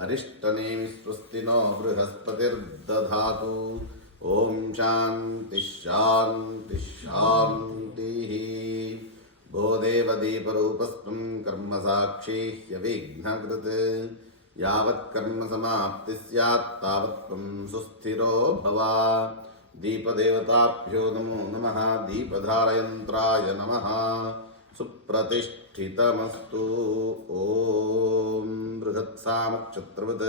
अरिष्टनेमि स्वस्ति नो बृहस्पतिर्दधातु। ओम शांति शांति शांतिः। भोदेव दीपरूपस्त्वं कर्म साक्षी ह्यविघ्नकृत्। यावत् कर्म समाप्ति स्यात् तावत् त्वं सुस्थिरो भव। दीपदेवताभ्यो नमो नमः। दीपधारयन्त्राय नमः। सुप्रतिष्ठितमस्तु। ओम बृहत्सामक्षत्रवत्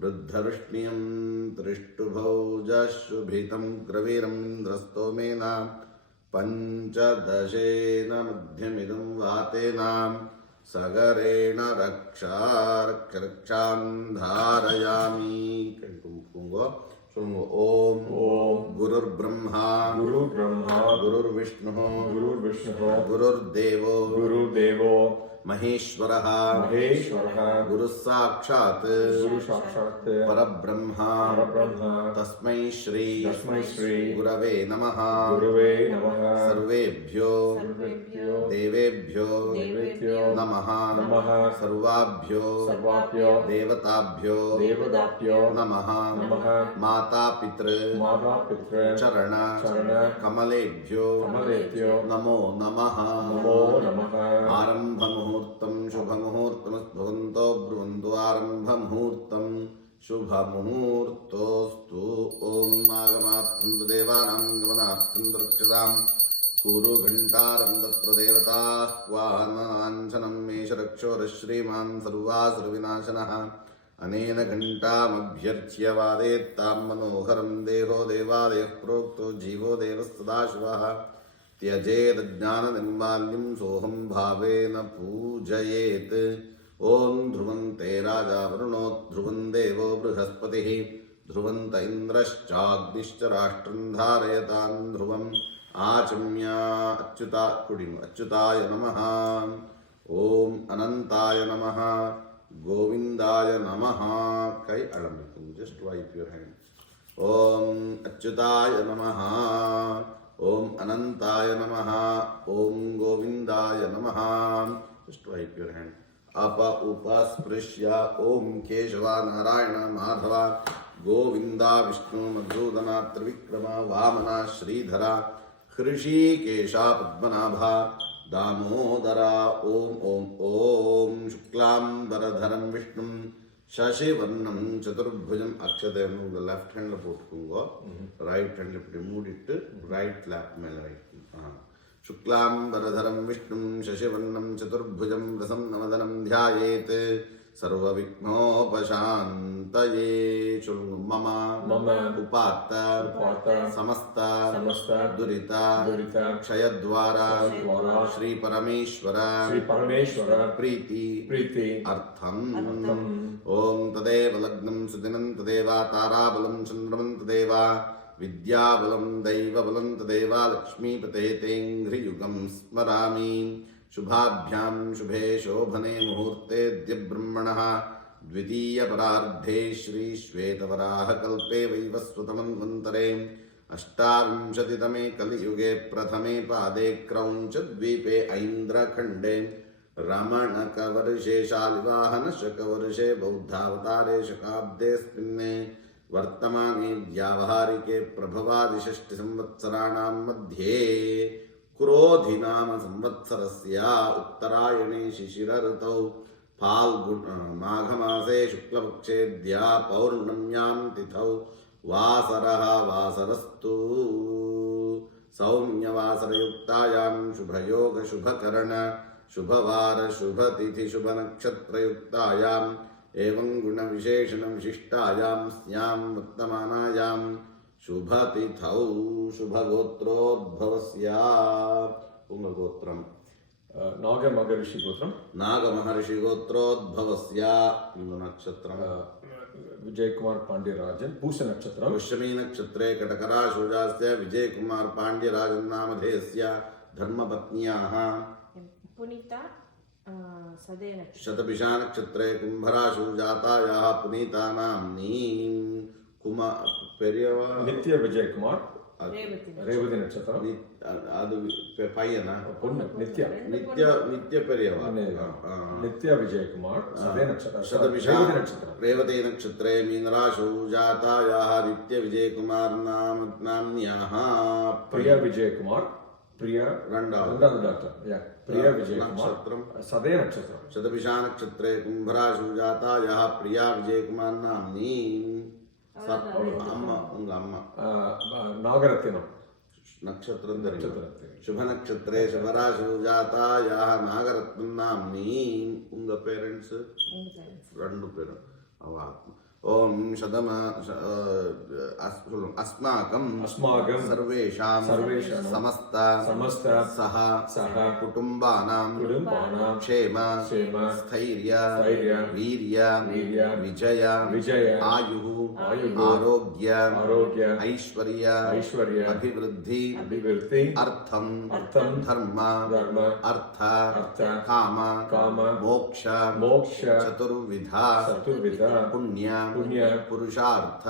वृद्धवृष्ण्यं त्रिष्टुभौजशुभितं ग्रवीरम् इन्द्रस्तोमेन पंचदशेन मध्यमिदं वातेन सगरेण रक्षां धारयामि। ओम गुरुर्ब्रह्मा गुरुर्विष्णुः गुरुर्देवो महेश्वरः गुरुः साक्षात् परब्रह्म तस्मै श्री गुरवे नमः। सर्वेभ्यो देवेभ्यो नमः। सर्वाभ्यो देवताभ्यो नमः। माता पितृ चरण कमलेभ्यो नमो नमः। आरंभ मुहूर्तं शुभ मुहूर्तमस्तु ब्रुवन्तु। आरंभ मुहूर्तं शुभ मुहूर्तोस्तु। ओम नागमार्थं देवानां गमनार्थं रक्षतां कुरु घण्टारं तत्र देवताह्वाहनाञ्छनं मेष रक्षोरः श्रीमान् सर्वासुरविनाशनः। अनेन घण्टामभ्यर्च्य वादेत्तां मनोहरं देहो देवादयः प्रोक्तो जीवो देवः सदाशिवः। त्यजेदज्ञाननिर्माल्यं सोऽहं भावेन पूजयेत्। ॐ ध्रुवन्ते राजा वरुणो ध्रुवं देवो बृहस्पतिः ध्रुवन्त इन्द्रश्चाग्निश्च राष्ट्रं धारयतां ध्रुवम् आचम्य अच्युताय नमः। ॐ अनन्ताय नमः। गोविंदाय नमः। कई आरंभितुं जस्ट वाइप योर हैंड। ओम अच्युताय नमः। ओम अनंताय नमः। ओम गोविंदाय नमः। Just wipe your hand. अप उपस्पृश्य ओम केशवा नारायण माधव गोविंदा विष्णु मधुसूदन त्रिविक्रम वामना श्रीधरा हृषीकेशा पद्मनाभा दामोदरा। ओम ओम ओम शुक्लांबरधरं विष्णुं शशिवर्णं चतुर्भुजं। अक्षते लेफ्ट हैंड पोट्टुकोंगो right hand move it right lap मेले राइट। शुक्लांबरधरं विष्णुं शशिवर्णं चतुर्भुजं प्रसन्नवदनं ध्यायेत् सर्वविघ्नोपशान्तये। मम उपात्त समस्त दुरित क्षयद्वारा श्री परमेश्वर प्रीति अर्थम। ओम तदेव लग्नं सुदिनं तदेव ताराबलं चन्द्रमं तदेव विद्याबलं दैवबलं तदेव लक्ष्मीपते तेऽङ्घ्रियुगं स्मरामि। शुभाभ्यां शुभे शोभने मुहूर्ते ब्रह्मणः द्वितीयपरार्धे श्री श्वेतवराहकल्पे वैवस्वतमन्वन्तरे अष्टाविंशतितमे कलियुगे प्रथमे पादे क्रौञ्चद्वीपे ऐन्द्रखण्डे रमणकवर्षे शालिवाहनशकवर्षे बौद्धावतारे शकाब्देऽस्मिन् वर्तमाने व्यावहारिके प्रभवादिषष्टि संवत्सराणां मध्ये क्रोधिनाम संवत्सरस्य उत्तरायणे शिशिर ऋतौ माघमासे शुक्लपक्षेऽद्य पौर्णम्यां तिथौ वासरः वासरस्तु। सौम्यवासरयुक्तायां शुभयोग शुभकरण शुभवार शुभतिथि शुभनक्षत्रयुक्तायां एवं गुणविशेषण विशिष्टायां स्यां वर्तमानायां शुभतिथौ शुभगोत्रोद्भवस्य। पुंगगोत्रम् नागमहर्षि गोत्रम नागमहर्षि गोत्रोद्भवस्य नक्षत्रम विजय कुमार पांड्यराजन पूष नक्षत्रम पुष्यमी नक्षत्रे कटकराशुजास्य विजय कुमार पांड्यराजन नामधेयस्य धर्मपत्न्याः पुनीता सदे नक्षत्र शतभिषा नक्षत्रे कुंभराशुजातायाः पुनीता नाम्नी कुमार नित्य विजय कुमार ரேவதி நட்சத்திரம். அது பையனா? பொண்ணு நித்யா. நித்ய பெரியவா. நித்யா விஜயகுமார். சதய நட்சத்திரம். शतभिषा ரேவதி நட்சத்திரம். रेवती नक्षत्रे मीनराशौ जातायाः नित्य विजयकुमार नाम्न्याः பிரியா விஜயகுமார். பிரியா ரெண்டாவது டாக்டர். பிரியா விஜயகுமார். नक्षत्रम சதய நட்சத்திரம். शतभिषा नक्षत्रे कुंभराशौ जातायाः प्रिया विजयकुमार नाम्नी अम्मा उंग अम्मा நாகரத்தினம் नक्षत्रम நட்சத்திரம். शुभ नक्षत्रे शुभराशौ जातायाः नागरत्नं नाम्नी उंग पेरेंट्स రెండు పేరు అవాత్మ. ఓం శతమ అస్మాకం సర్వేషాం సమస్త సహ కుటుంబానాం క్షేమ స్థైర్య వీర్య విజయ ఆయు ఆరోగ్య ఐశ్వర్య అభివృద్ధి అర్థం ధర్మ అర్థ కామ మోక్ష చతుర్విధ పుణ్య పురుషార్థ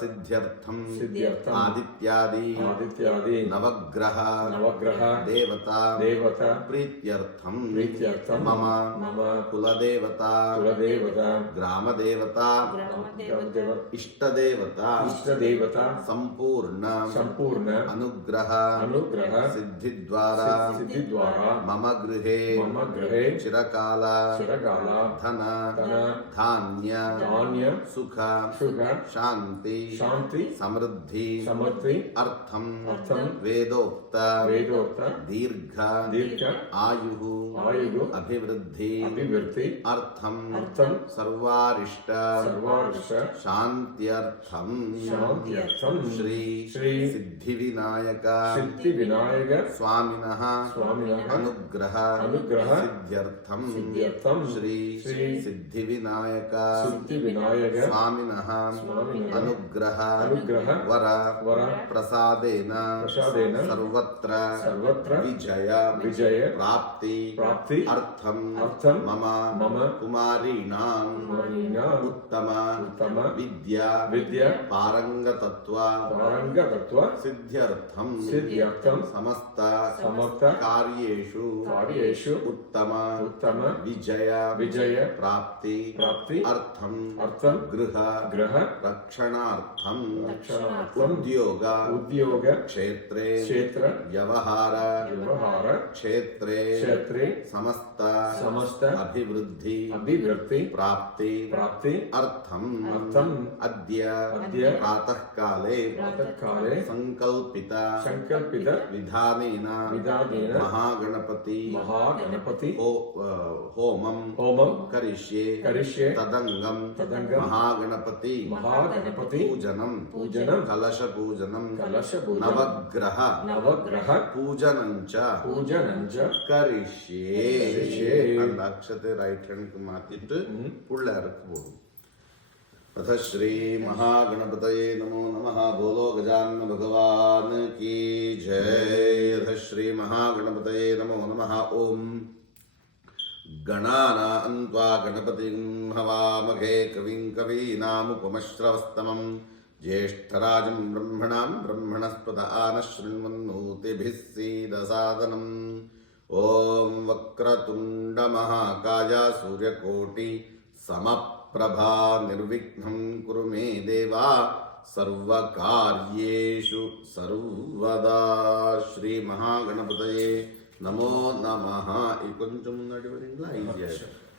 సిద్ధ్యర్థం ఆదిత్యాది నవగ్రహ దేవత ప్రీత్యర్థం మమ కులదేవత గ్రామదేవత ఇష్టదేవత సంపూర్ణ అనుగ్రహ సిద్ధి ద్వారా మమ గృహే చిరకాల ధన ధాన్య సుఖ శాంతి సమృద్ధి అర్థం వేదోక్త దీర్ఘ ఆయు అభివృద్ధి అర్థం సర్వారిష్ట శాంత్యర్థం శ్రీ సిద్ధి వినాయక స్వామినః అనుగ్రహ సిద్ధ్యర్థం శ్రీ సిద్ధి వినాయక స్వామినః అనుగ్రహ వర ప్రసాదేన సర్వత్ర విజయ ప్రాప్తి అర్థం మమ కుమారీణాం ఉత్తమ విద్యా పారంగతత్వ సిద్ధ్యర్థం సమస్త కార్యేషు ఉత్తమ విజయ ప్రాప్తి అర్థం గృహ రక్షణార్థం ఉద్యోగ క్షేత్రే వ్యవహార క్షేత్రే సమస్త అభివృద్ధి ప్రాప్తి అర్థం అద్య ప్రాతఃకాలే సంకల్పిత విధానేన మహాగణపతి హోమం కరిష్యే తదంగం మహాగణపతి పూజనం కలశ పూజనం నవగ్రహ పూజనం చ కరిష్యే. அந்த அக்ஷத்தை ரைட் ஹேண்ட் மாத்திட்டு புள்ள இறக்கு போடும். अथ श्री महागणपतये नमो नमः. बोलो गजानन भगवान की जय. अथ श्री महागणपतये नमो नमः. ओम गणानां त्वा गणपतिं हवामहे कविं कवीनामुपमश्रवस्तमं ज्येष्ठराजं ब्रह्मणां ब्रह्मणस्पत आनः शृण्वन्नोतिभिः सीदसादनम्. ओम वक्रतुंड महाकाय सूर्यकोटि समप्रभा निर्विघ्नं कुरु मे देवा सर्वकार्येषु सर्वदा. श्री महागणपतये नमो नमः. ఇది కొంచెం నడివరింగ్లా ఇది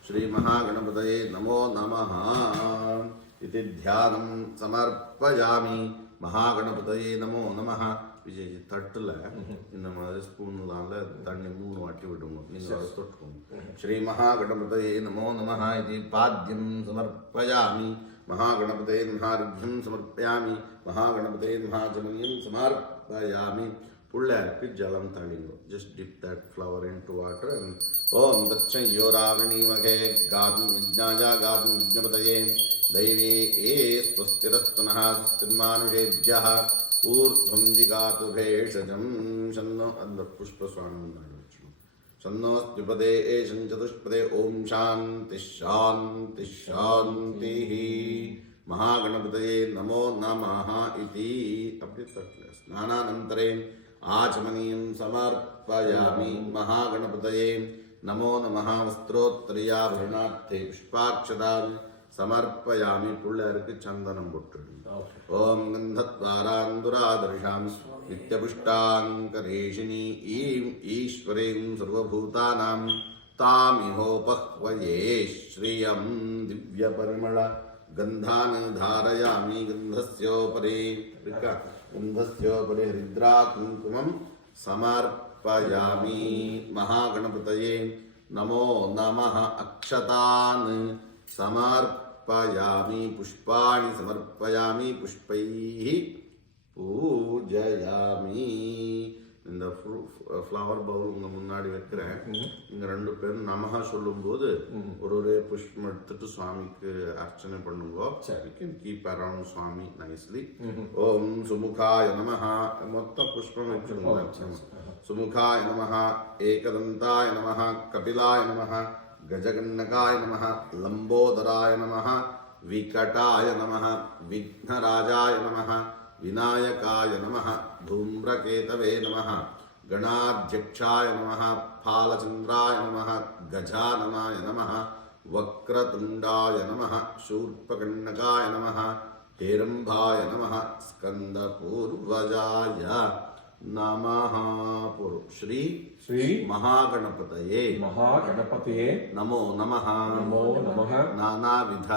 శ్రీ మహాగణపతయే నమో నమః ఇది ధ్యానం సమర్పయామి. மகாகணபதியே நமோ நமஹ. விஜய் தட்டுல இந்த மாதிரி ஸ்பூன்லால தண்ணி 3 வாட்டி விடணும். நீங்க அதை தொட்டுக்கணும். ஸ்ரீ மகாகணபதியே நமோ நமஹ இது பாத்யம் சமர்ப்பயாமி. மகாகணபதியே மகார்ఘ్యం సమర్పయామి. மகாகணபதியே மகாஜனனியம் సమర్పయామి. పుళ్ళకి జలం తళింగు. Just dip that flower into water. ఓం దక్షయో రావణీమఘే గాతుం విజ్ఞాయ గాతుం విజ్ఞపతయే దైవే ఏ స్వస్తిరస్తునః స్వస్తిర్మానుషేభ్యః ఊర్ధ్వం జిగాతు భేషజం. షన్నో అంద పుష్పస్వామి షన్నోస్త్యుపదే ఏషం చతుష్పదే. ఓం శాంతి శాంతి శాంతి. महागणपतये नमो नमः इति अपि तत्र स्नानानन्तरे आचमनीयं समर्पयामि महागणपतये नमो नमः वस्त्रोत्तरीयाभरणार्थे पुष्पाक्षतान् समर्पयामि पुल्लरुक्कु चन्दनं पोट्टुडु ओम गन्धद्वारान्दुरादर्शां नित्यपुष्टाङ्करेशिनी ईं ईश्वरीं सर्वभूतानां तामिहोपह्वये श्रियं दिव्यपरिमळ गन्धान् धारयामि गन्धस्योपरि हरिद्राकुङ्कुमं समर्पयामि महागणपतये नमो नमः अक्षतान् समर्पयामि पुष्पाणि समर्पयामि पुष्पैः पूजयामि இந்த ஃப்ளவர் பவுல் உங்க முன்னாடி வைக்கிறேன். நீங்க ரெண்டு பேரும் நமஹ சொல்லும்போது ஒரு புஷ்பம் எடுத்துட்டு சுவாமிக்கு அர்ச்சனை பண்ணுங்க. You can keep around Swami nicely. ஓம் சுமுகாய நமஹ மொத்த புஷ்பம் வச்சுருங்க. சுமுகாய நமஹ ஏகதந்தாய நமஹ கபிலாய நமஹ गजगन्नकाय नमः लंबोदराय नमः विकटाय नमः विघ्नराजाय नमः विनायकाय नमः धूम्रकेतवे नमः गणाध्यक्षाय नमः फालचन्द्राय नमः गजाननाय नमः वक्रतुण्डाय नमः शूर्पकर्णकाय नमः हेरम्बाय नमः स्कन्दपूर्वजाय नमः श्री महागणपतये नमो नमः नानाविध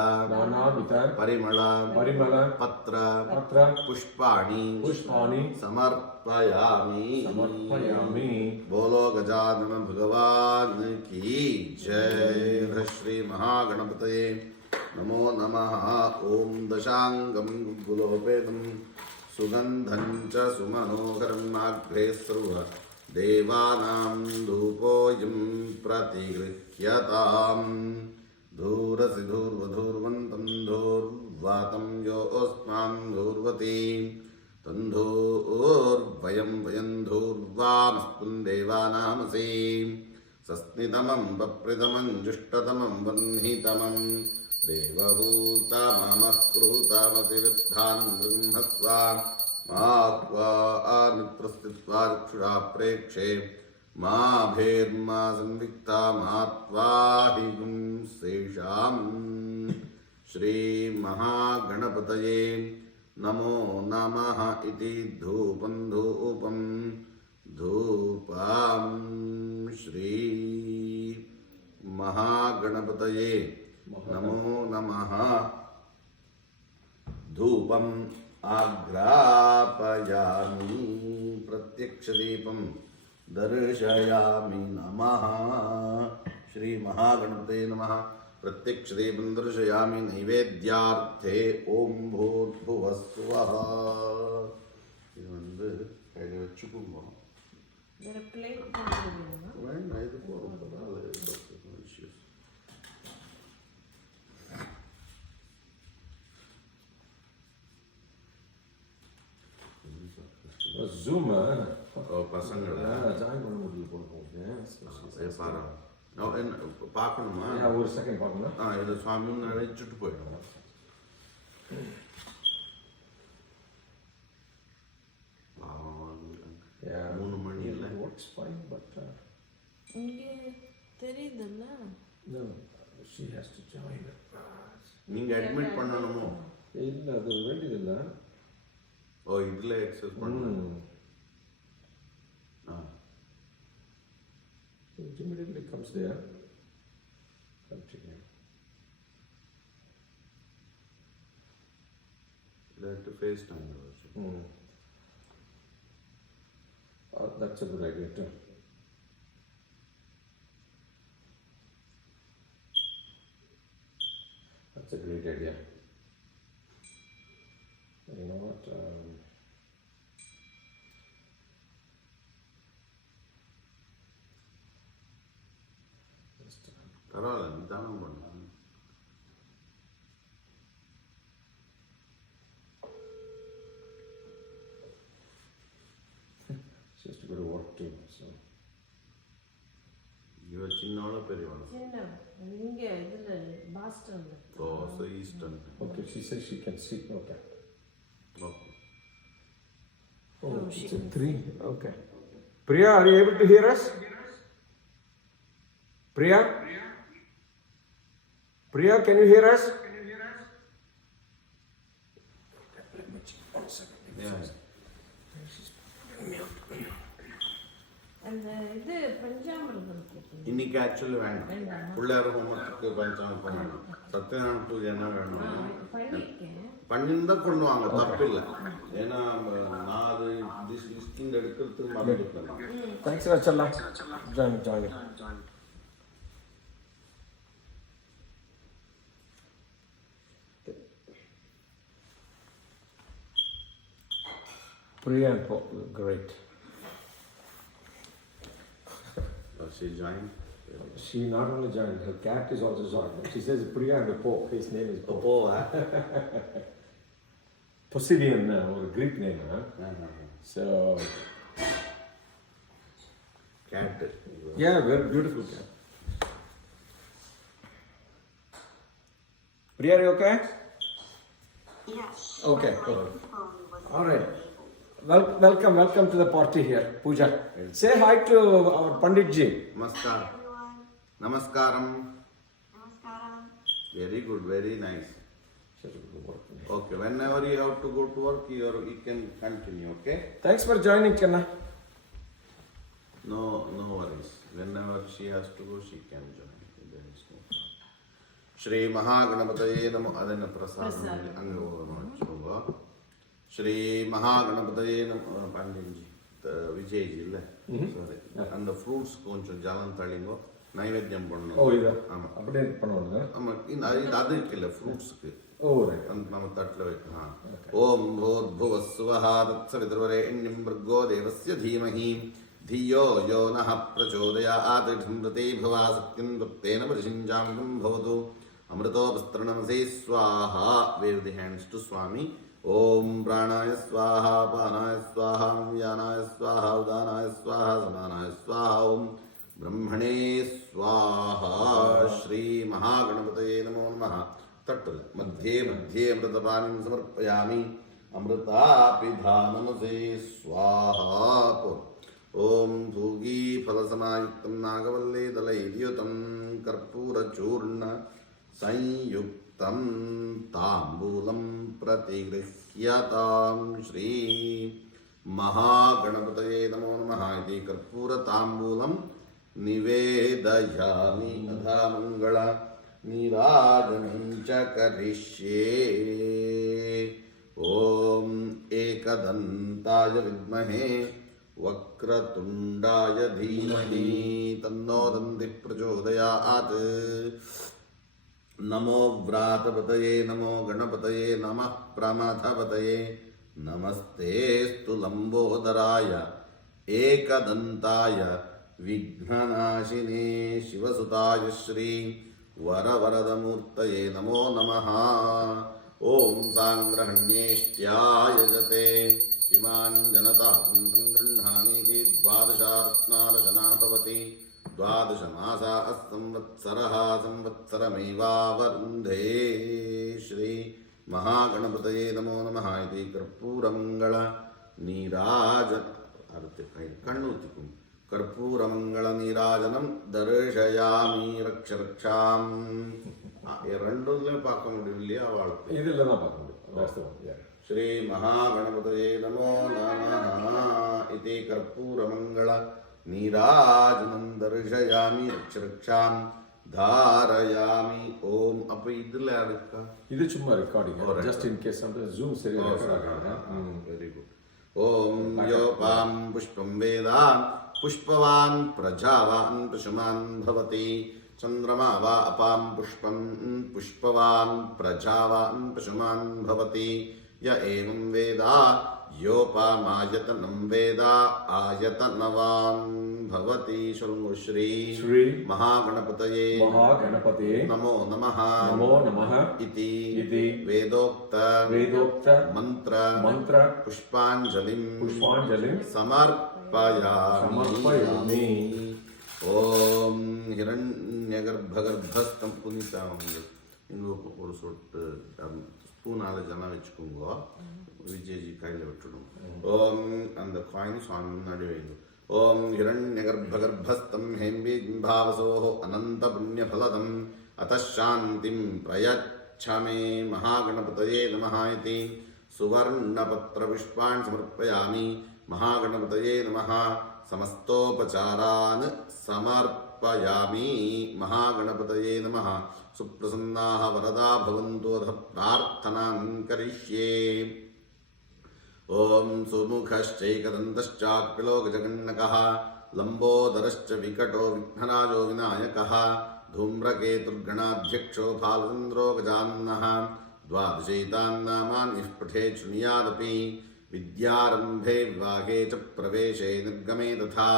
परिमळ पत्र पुष्पाणि समर्पयामि बोलो गजानन भगवान की जय श्री महागणपतये नमो नमः ओम दशांगं गुलोपेतम् सुगंधं च सुमनोहरं नाग्रे सर्व देवानां धूपोऽयं प्रतिगृह्यताम् धूरसि धूर्वधूर्वन्तं धूर्वातं योऽस्मान् धूर्वति तन्धूर्वयं वयं धूर्वामस्मिन् देवानामसि सस्नितमं बप्रितमं जुष्टतमं वह्नितमं देवहूतममकृतमसि विद्धान् बृंहस्वा माह्वा आनित्रस्थित्वा चक्षुषा प्रेक्षे माभेर्मा संविक्ता मात्वा हि शेषाम् श्रीमहागणपतये नमो नमः इति धूपं धूपं श्री महागणपतये नमो नमः धूपम् आग्रापयामि प्रत्यक्षदीपं दर्शयामि नमः श्री महागणपतये नमः प्रत्यक्षदीपं दर्शयामि नैवेद्यार्थे ओम भूर्भुवः स्वः இது வந்து கையில வச்சுக்குங்க வேற பிளேட் போடுவீங்களா வேண்டாம் இது போதும் இஷ்யூஸ் Zoom பசங்களா ஜாயின் பண்ண முடியல போல போகுது. பாரு என்ன பார்க்கணுமா ஒரு செகண்ட் பார்க்கணும். இது சுவாமி நினைச்சிட்டு போயிடும். Yeah, 3 மணி it இல்லை works fine, but இங்கே தெரியுதுல்ல no, she has to join it. நீங்க அட்மிட் பண்ணணுமோ? இல்ல அது வேண்டியதில்லை. ஓ இதுல எக்ஸஸ் பண்ணணும். It immediately comes there. Continue. You have to FaceTime also. That's a good idea too. That's a great idea. You know what? பரவாயில்ல நிதானம் பண்ணு. She has to go to work too, so. இவ சின்னவளோ பெரியவளோ? சின்ன இங்கே இதில் பாஸ்டன்ல. Oh, so eastern. Okay, she says she can see. Okay. Okay. Oh, it's a 3. Okay. Priya, are you able to hear us? Priya? Priya, can you hear us? அந்த இது பஞ்சாமிர்தம் கேட்டீங்க. இன்னைக்கு actually வேண்டாம். பிள்ளையார் ஹோமத்துக்கு பஞ்சாங்கம் பண்ணணும். சத்யநாராயண பூஜை என்ன வேணும்? பண்ணியிருக்கேன். பண்ணியிருந்தா கொண்டு வாங்க, தப்பில்லை. ஏன்னா நான் அது லிஸ்டிங் எடுக்கிறதுக்கு மறந்துட்டேன். Thanks, Rachalla. Join. Priya and Paul, great. She joined. She not only joined, her cat is also joined. She says Priya and Pope. His name is Pope. Poseidon, or Greek name. So, Cat. yeah, very beautiful cat. Priya, are you okay? Yes. Okay. My microphone was All right. Welcome to the party here, Pooja. Say hi to our Pandit ji. Namaskar. everyone. Namaskaram. Namaskaram. Very good, very nice. Okay, whenever you have to go to work, you can continue, okay? Thanks for joining, Kenna. No worries. Whenever she has to go, she can join. There is no problem. Shri Mahaganapataye Namo. Adana Prasad. Angavana. Shri Mahaganapataye Namo. Pandinji. Vijayji. Sorry. And the fruits, koncham jalan talingo. Naivedyam pannu. Oh, ida. Ama. Appadi pannuvaanga. Ama. Adu ikkilla fruits ku. Oh, right. நம்ம தட்டில் வைக்கலாம். ஓம் பூர்புவஸ்வஹ தத்சவிதுர்வரேண்யம் भर्गो देवस्य धीमहि धियो यो नः प्रचोदयात् धृम्रते भवा सत्यं तप्तेन परिषिञ्जामिनं भवतु अमृतोपस्तरणमसि स्वाहा. Wave the hands to Swami. ओम प्राणाय स्वाहा पानाय स्वाहा व्यानाय स्वाहा उदानाय स्वाहा समानाय स्वाहा. ओम ब्रह्मणे स्वाहा. श्री महागणपतये नमो नमः. तट्टल मध्ये अमृतपानीं समर्पयामि. अमृतापिधानमसे स्वाहा. ओम भूगी फलसमायुक्तं नागवल्ले दलैर्युतं कर्पूरचूर्ण संयुक्तं ताम्बूलं प्रतिगृह्यतां. श्री महागणपतये नमो नमः. इति कर्पूरताम्बूलं निवेदयामि. तथा मंगल नीराजनं च करिष्ये. ओम एकदन्ताय विद्महे वक्रतुण्डाय धीमहि तन्नो दन्तिः प्रचोदयात्. नमो व्रातपतये नमो गणपतये नमः प्रमथपतये नमस्तेस्तु लंबोदराय एकदन्ताय विघ्ननाशिने शिवसुताय श्री वरवरदमूर्तये नमो नमः. ओम सांग्रहण्येष्ट्याय जते इमान् जनतां संगृह्णानि द्वादशारत्नारचना भवति. द्वादशमासा संवत्सरः संवत्सरमेवावरुन्धे. श्री महागणपतये नमो नमः. इति कर्पूरमङ्गल नीराजन कण्णूतिकुं कर्पूरमङ्गल नीराजनं दर्शयामि. रक्षरक्षां ரெண்டுமே பார்க்க முடியும் இல்லையா வாழ்க்கை? இதெல்லாம் தான் பார்க்க முடியும். That's the one. Yeah. Shri महागणपतये नमो नमः. इति कर्पूरमङ्गल नीराजनं दर्शयामि. रक्षरक्षां धारयामि. ओम. அப்ப இதுல இருக்கா? இது சும்மா recording. Just in case sometimes Zoom சரியா ரெக்கார்ட் ஆகாது. Very good. ओम योपां पुष्पं वेदा पुष्पवान् प्रजावान् पशुमान् भवति. चंद्रमा वा अपां पुष्पं पुष्पवान् प्रजावान् पशुमान् भवति. य एवं वेदा योपामायतनं वेदा आयतनवान् भवति. शृणु श्री महागणपतये नमो नमः. इति वेदोक्त मंत्र पुष्पांजलिं समर्पयामि. ஓம் ஹிரண்யகர்ப்பகர்ப்பஸ்தம் புனிதாவங்க இன்னும் ஒரு சொட்டு ஸ்பூனால் ஜனம் வச்சுக்கோங்க. விஜய்ஜி கையில் விட்டுடும். ஓம் அந்த காயின் சுவாமி முன்னாடி வைங்க. ஓம் ஹிரண்யகர்ப்பகர்ப்பஸ்தம் ஹேம்பி பிம்பாவசோ அனந்த புண்ணியஃலதம் அத்தாந்திம் பிரயச்சமே மகாகணபதயே நமஹ இதி சுவர்ணபத்ரபுஷ்பாணி சமர்ப்பயாமி மகாகணபதயே நமஹ. समस्तोपचारान् समर्पयामि महागणपतये नमः. सुप्रसन्नाः वरदा भवन्तु अथ प्रार्थनां करिष्ये. ॐ सुमुखश्चैकदन्तश्चाक्पिलो गजगण्डकः लम्बोदरश्च विकटो विघ्नराजो विनायकः धूम्रकेतुर्गणाध्यक्षो भालचन्द्रो गजाननः. द्वादशैतान्नामानि पठेत् शृणुयादपि विद्यारम्भे विवाहे च प्रवेशे निर्गमे तथा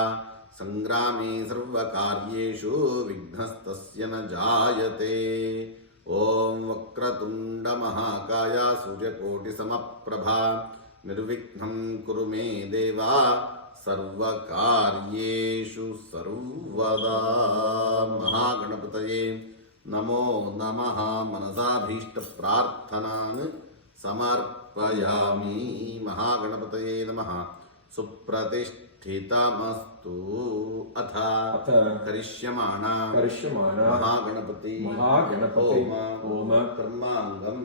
संग्रामे सर्वकार्येषु विघ्नस्तस्य न जायते. ॐ वक्रतुण्डमहाकाय सूर्यकोटिसमप्रभा निर्विघ्नं कुरु मे देवा सर्वकार्येषु सर्वदा. महागणपतये नमो नमः. मनसाभीष्टप्रार्थनान् समर्पयामि महागणपतये नमः. सुप्रतिष्ठितमस्तु अथ करिष्यमाणा महागणपति होम कर्मांगम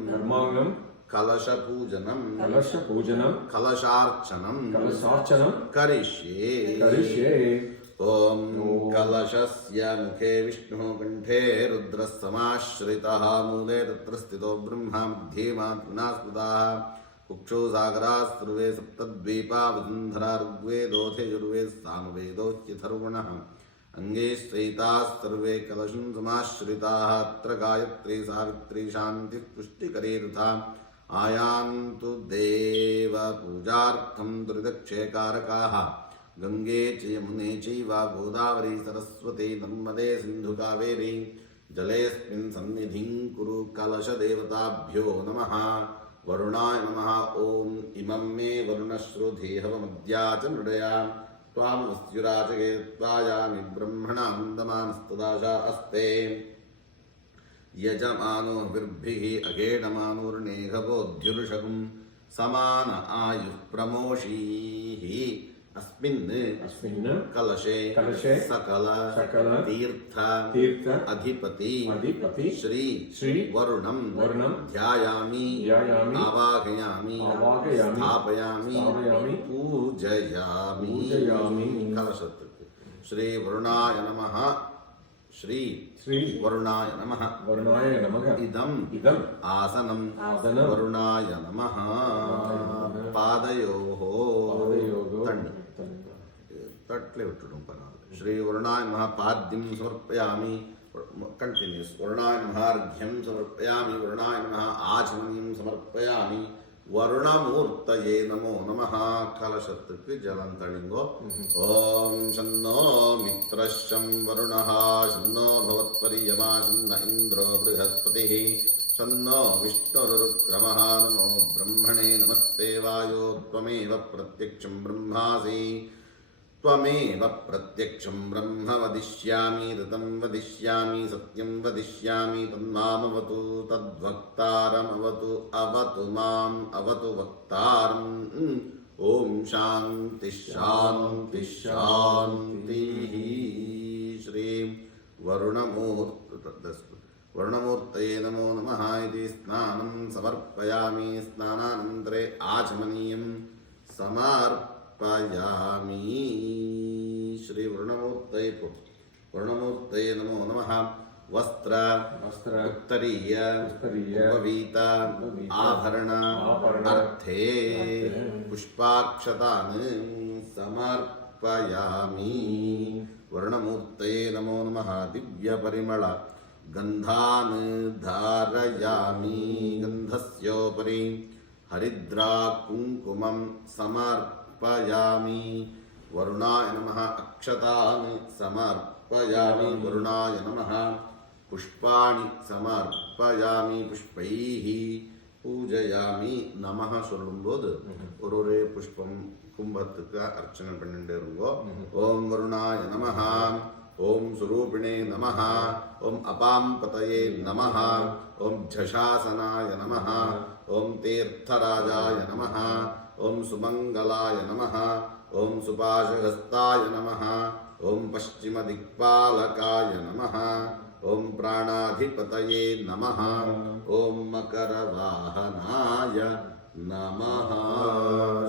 कलशपूजनं कलशार्चनं करिष्ये. ॐ कलशस्य मुखे विष्णुः कण्ठे रुद्रः समाश्रितः मूले तत्र स्थितो ब्रह्मा मध्ये मातृना स्मृतः कुक्षौ सागराः सर्वे सप्तद्वीपा वसुन्धरा ऋग्वेदोऽथ यजुर्वेदः सामवेदोऽथर्वणः अङ्गे स्थिताः सर्वे कलशं समाश्रिताः. अत्र गायत्री सावित्री शान्तिः पुष्टिकरी तथा आयान्तु देवपूजार्थं त्रिदक्षेकारकाः. गंगे च यमुने चैव गोदावरी सरस्वती नर्मदे सिन्धु कावेरी जलेऽस्मिन् सन्निधिं कुरु. कलशदेवताभ्यो नमः. वरुणाय नमः. ॐ इमं मे वरुणश्रुधेहवमद्या च मृडया त्वामवस्युराचके त्वायामि ब्रह्मणान्दमानस्तदाशा अस्ते. यजमानो विर्भिः अगेणमानुर्नेघवोऽध्युरुषगुं समान आयुः प्रमोषीः. अस्मिन् कलशे सकल तीर्थ अधिपति श्री वरुणं ध्यायामि आवाहयामि स्थापयामि पूजयामि. कलशत्तु श्री वरुणाय नमः. श्री वरुणाय नमः. इदम् आसनं वरुणाय नमः. पादयोः तट्ले विट्टुडुं परावले. श्री वरुणाय नमः. पाद्यं समर्पयामि. कंटिन्यूस. वरुणाय नमः. अर्घ्यं समर्पयामि. वरुणाय नमः. आचमनीयं समर्पयामि. वरुणमूर्तये नमो नमः. कलशत्तुक्कु जलं तळिंगो. ओम शन्नो मित्रः शं वरुणः शन्नो भवत्वर्यमा शन्न इन्द्रो बृहस्पतिः शन्नो विष्णुरुक्रमः. नमो ब्रह्मणे नमस्ते वायो त्वमेव प्रत्यक्षं ब्रह्मासि. त्वमेव प्रत्यक्षं ब्रह्म वदिष्यामि ऋतं वदिष्यामि सत्यं वदिष्यामि. तन्मामवतु तद्वक्तारमवतु अवतु माम् अवतु वक्तारम्. ॐ शान्ति शान्ति शान्तिः. श्री वरुणमूर्तये नमो नमः. इति स्नानं समर्पयामि. स्नानानन्तरे आचमनीयं समर्पयामि. श्री वरुणमूर्तये नमो नमः. वस्त्र उत्तरीय उपवीत आभरण अर्थे पुष्पाक्षतान् समर्पयामि. वरुणमूर्तये नमो नमः. दिव्यपरिमळ गन्धान् धारयामि. गन्धस्योपरि हरिद्रा कुङ्कुमं समर्पयामि. वरुणाय नमः. अक्षतान् समर्पयामि. वरुणाय नमः. पुष्पाणि समर्पयामि. पुष्पैः पूजयामि. नमः சொல்லும்போது ஒரு புஷ்பம் கும்பத்துக்கு அர்ச்சனை பண்ணிட்டே இருங்கோ. ஓம் வருணாய நமः. ओम स्वरूपिणे नमः। ओम अपां पतये नमः। ओम झषासनाय नमः। ओम तीर्थराजाय नमः। ओम सुमंगलाय नमः। ओम सुपाशहस्ताय नमः। ओम पश्चिमदिक्पालकाय नमः। ओम प्राणाधिपतये नमः। ओम मकरवाहनाय नमः।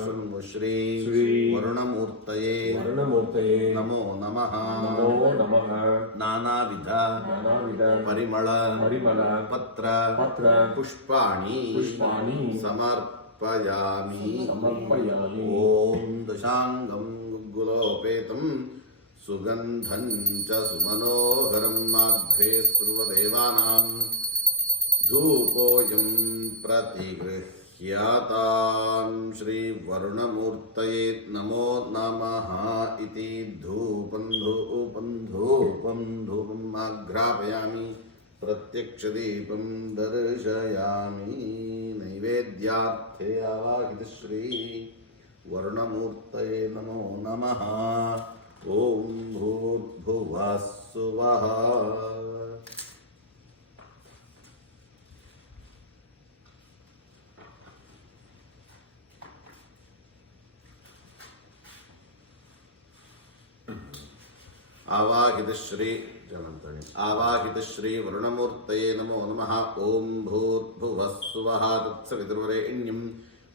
शृण्वु श्री वरुणमूर्तये नमो नमः। नानाविध परिमल पत्र पुष्पाणि समर्पयामि। ओम दशांगं गुगुलोपेतं सुगंधं च सुमनोहरं माघ्रे सर्वदेवानां धूपोऽयं प्रतिगृह्यतां। श्री वरुणमूर्तये नमो नमः इति धूपं आघ्रापयामि। प्रत्यक्षदीपं दर्शयामि। नैवेद्यार्थे आवाहित श्री वरुणमूर्तये नमो नमः। ओम भूर्भुवः स्वः। आवाहित श्री आवाहित श्री वरुणमूर्तये नमो नमः। ओम भूर्भुवः स्वः। तत्सवितुर्वरेण्यं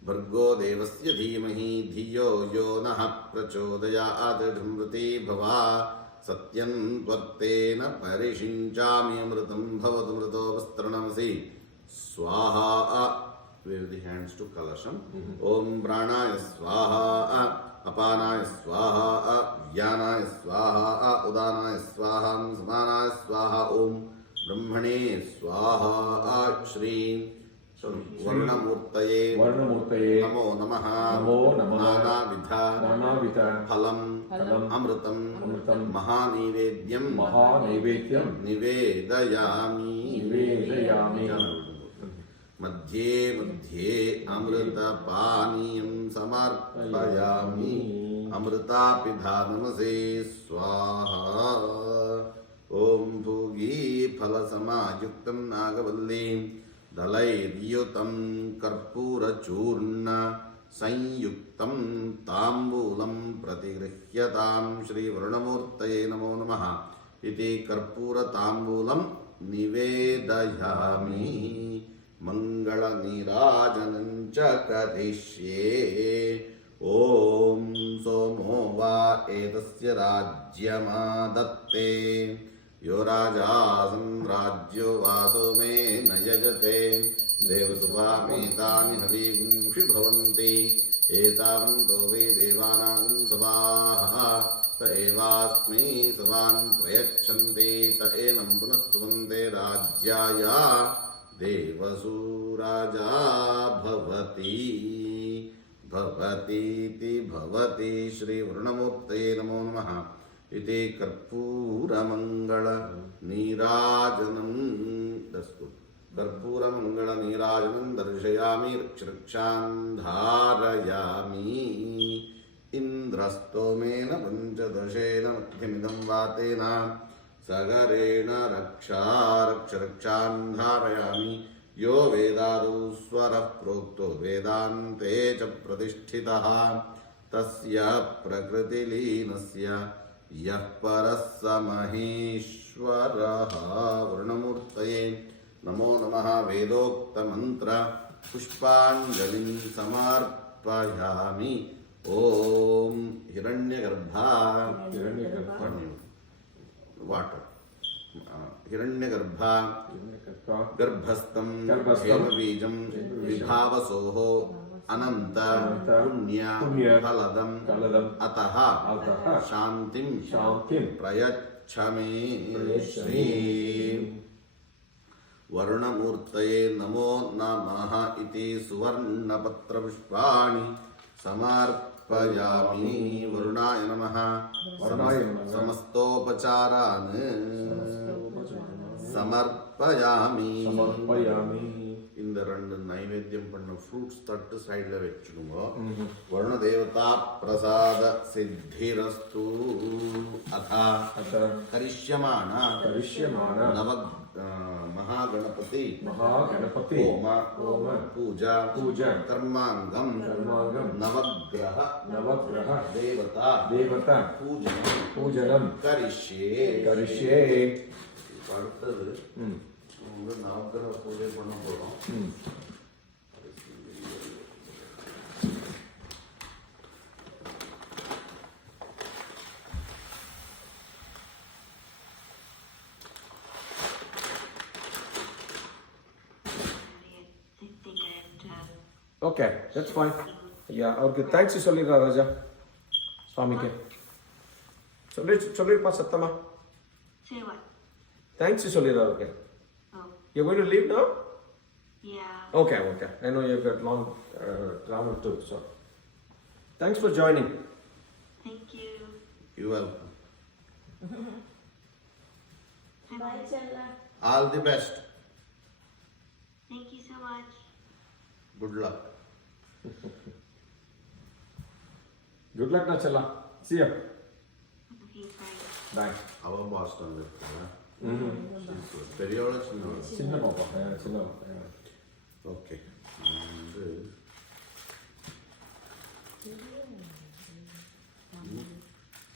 भर्गो देवस्य धीमहि धियो यो नः प्रचोदयात्। धृमृति भवा सत्यं त्वर्तेन परिषिञ्चामि। अमृतं भवतु मृतो वस्त्रणमसि स्वाहा। Wave the hands to कलशम्। ओम प्राणाय स्वाहा। अपानाय स्वाहा। व्यानाय स्वाहा। उदानाय स्वाहा। समानाय स्वाहा। ओम ब्रह्मणे स्वाहा। श्री वर्णमूर्तये नमो नमः। नानाविध फलम् अमृतम् महानैवेद्यं निवेदयामि। मध्ये मध्ये अमृतपानीयं समर्पयामि। अमृतापिधानमसे स्वाहा। ओम भूगी फलसमायुक्तं नागवल्लीं दलैर्युतं कर्पूरचूर्ण संयुक्तं ताम्बूलं प्रतिगृह्यतां। श्री वरुणमूर्तये नमो नमः इति कर्पूरताम्बूलं निवेदयामि। मंगलनीराजनं च करिष्ये। ओम सोमो वा एतस्य राज्यमादत्ते। यो राजासं राज्यो वासो मे न यजते। देवसुभामेतानि हवीगुंषि भवन्ति। एतावन्तो वै देवानां सभाः त एवास्मै सभान् प्रयच्छन्ति। त एनं पुनस्तुवन्ते राज्याय देवसुराजा भवति भवतीति भवति। श्री वरुणमूर्तये नमो नमः इति कर्पूरमङ्गलनीराजनं कर्पूरमङ्गलनीराजनं दर्शयामि। रक्षान् धारयामि। इन्द्रस्तोमेन पञ्चदशेन मध्यमिदं वातेन सगरेण रक्षान् धारयामि। यो वेदादौ स्वरः प्रोक्तो वेदान्ते च प्रतिष्ठितः। तस्य प्रकृतिलीनस्य यः परः स महेश्वरः। वरुणमूर्तये नमो नमः। वेदोक्तमन्त्र पुष्पाञ्जलिं समर्पयामि। ओम हिरण्यगर्भा वाटर हिरण्यगर्भा गर्भस्थं हेमबीजं विभावसोः अनंत पुण्य फलदं अतः शांतिं प्रयच्छ मे। श्री वरुणमूर्तये नमो नमः इति सुवर्णपत्रपुष्पाणि समर्पयामि। वरुणाय नमः। समस्तोपचारान् समर्पयामि। இந்த 2 நைவேத்தியம் பண்ண ஃப்ரூட்ஸ் தட்டு சைடில் வச்சுடுங்க. வருண தேவதா பிரசாத சித்திரஸ்து. அதா கரிஷ்யமான நவ மகாகணபதி ஹோம பூஜா கர்மாங்கம் நவக்ரஹ தேவதா பூஜனம் கரிஷ்யே. அடுத்தது நவக்கிரக பூஜை பண்ண போறோம். I think I am done. Okay, that's fine. Yeah, okay. Thanks சொல்லிடுறா ராஜா சுவாமிக்கு. சொல்லிருப்பா சத்தமா. Say what? Thanks சொல்லிடுறா. Okay. Oh, You're going to leave now? yeah. Okay. I know you've got long travel too, so. Thanks for joining. Thank you. You welcome. பாய் செல்லா. All the best. Thank you so much. Good luck. Good luck, Nachala. See you. Okay, bye. Bye. அவ Boston இருக்காங்க. பெரியவள சின்னவள. சின்ன பாப்பா. சின்ன பாப்பா. Okay. வந்து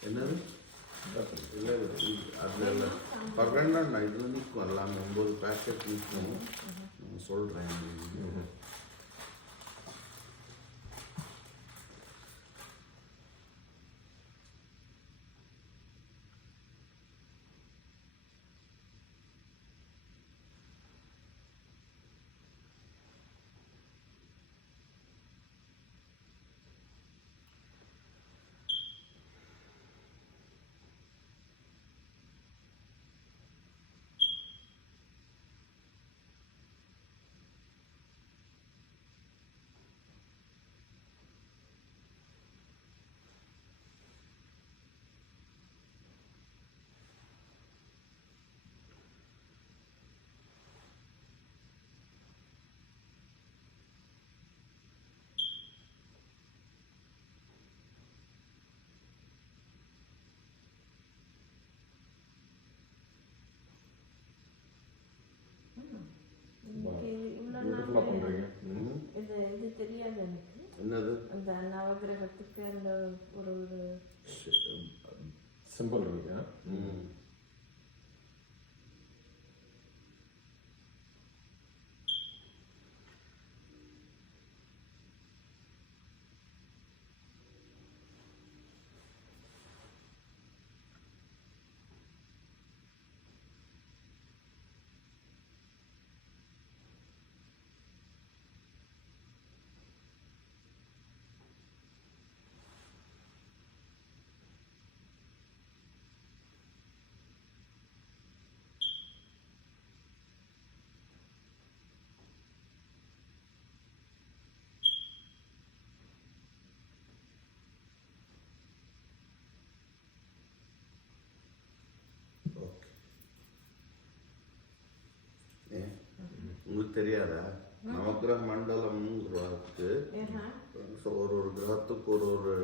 என்னது இல்லை அதில் இல்லை பரவாயில்ல. இதில் நிற்கும் எல்லாமே 9 பேக்கெட் நிற்கும். நான் சொல்கிறேன். பியூட்டிஃபுல்லாக பண்ணுறீங்க. இது தெரியாது எனக்கு. என்னது அந்த நவகிரகத்துக்கு அந்த ஒரு சிம்பிள் இருக்கு. ஓகே. உங்களுக்கு தெரியாதா நவக்கிரக மண்டலம்ங்கிறதுக்கு ஒரு கிரகத்துக்கு ஒரு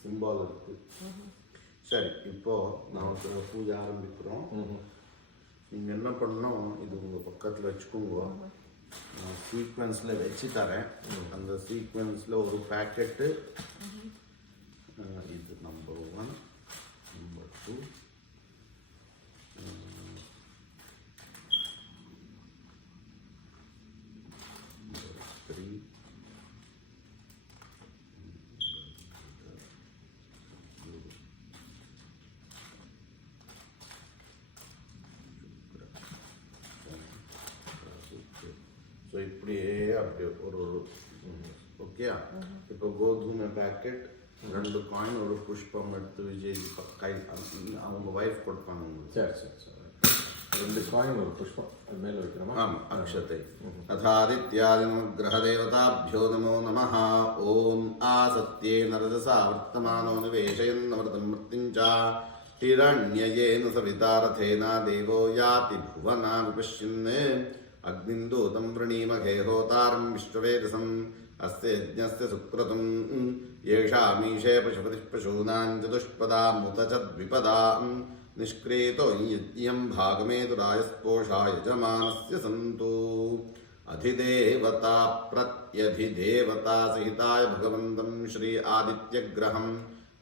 சிம்பால் இருக்கு. சரி, இப்போ நவக்கிரக பூஜை ஆரம்பிக்கிறோம். நீங்கள் என்ன பண்ணணும், இது உங்கள் பக்கத்தில் வச்சுக்கோங்க. நான் சீக்வன்ஸில் வச்சு தரேன். அந்த சீக்வன்ஸில் ஒரு பேக்கெட்டு இது நம்பர் 1, நம்பர் 2, 3. ஸோ இப்படியே அப்படியே ஒரு ஓகே. இப்போ கோதுமை பேக்கெட் 2 காயின் ஒரு புஷ்பம் எடுத்து விஜய் கை அவங்க ஒய்ஃப் கொடுப்பாங்க உங்களுக்கு. சரி 2 காயின் ஒரு புஷ்பம் அது மேலே வைக்கிறோமா? ஆமாம், அக்ஷத்தை. அதாதித்யாதினவகிரகதேவதாभ्यो நமோ நமः. ஓம் ஆசத்யே நரதசா வர்த்தமானோ நிவேஷயன்னவர்தம் மிருத்யுஞ்ச ஹிரண்யயேன சவிதா ரதேன தேவோ யாதி புவனா விபஷ்யன் अग्निन्दूतं वृणीमघे होतारं विश्ववेदसम् अस्य यज्ञस्य सुक्रतुं येषामीशे पशुपतिः पशूनां चतुष्पदामुत च द्विपदां निष्क्रियतो यज्ञं भागमेतुरायस्पोषा यजमानस्य सन्तु अधिदेवता प्रत्यधिदेवता सहिताय भगवन्तं श्री आदित्यग्रहम्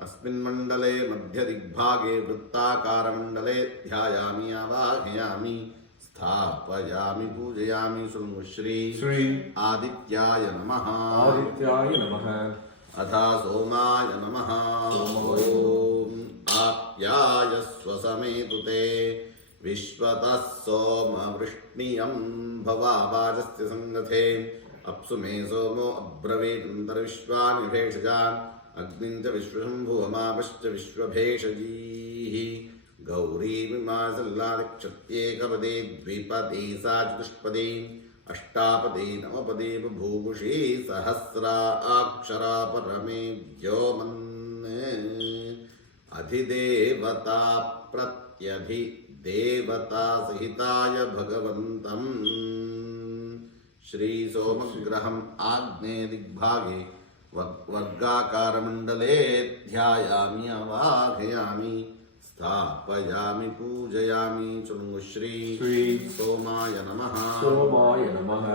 अस्मिन् मण्डले मध्यदिग्भागे वृत्ताकारमण्डले ध्यायामि आवाहयामि स्थापयामि पूजयामि शृणु श्री आदित्याय नमः आदित्याय नमः अथ सोमाय नमः ॐ आप्याय स्वसमेतु ते विश्वतः सोमवृष्णियं भवावाजस्य सङ्गथे अप्सु मे सोमो अब्रवीतन्तर्विश्वानि भेषजान् अग्निं च विश्वशम्भुवमापश्च विश्वभेषजीः गौरीमिमासल्लादिक्षत्येकपदे द्विपदे सा चतुष्पदे अष्टापदे नवपदे बभूवुषी सहस्राक्षरा परमे व्योमन् अधिदेवता प्रत्यधिदेवता सहिताय भगवन्तं श्रीसोमग्रहम् आग्नेय दिग्भागे वर्गाकारमण्डले ध्यायामि अवाहयामि स्थापयामि पूजयामि शृणु श्री सोमाय नमः सोमाय नमः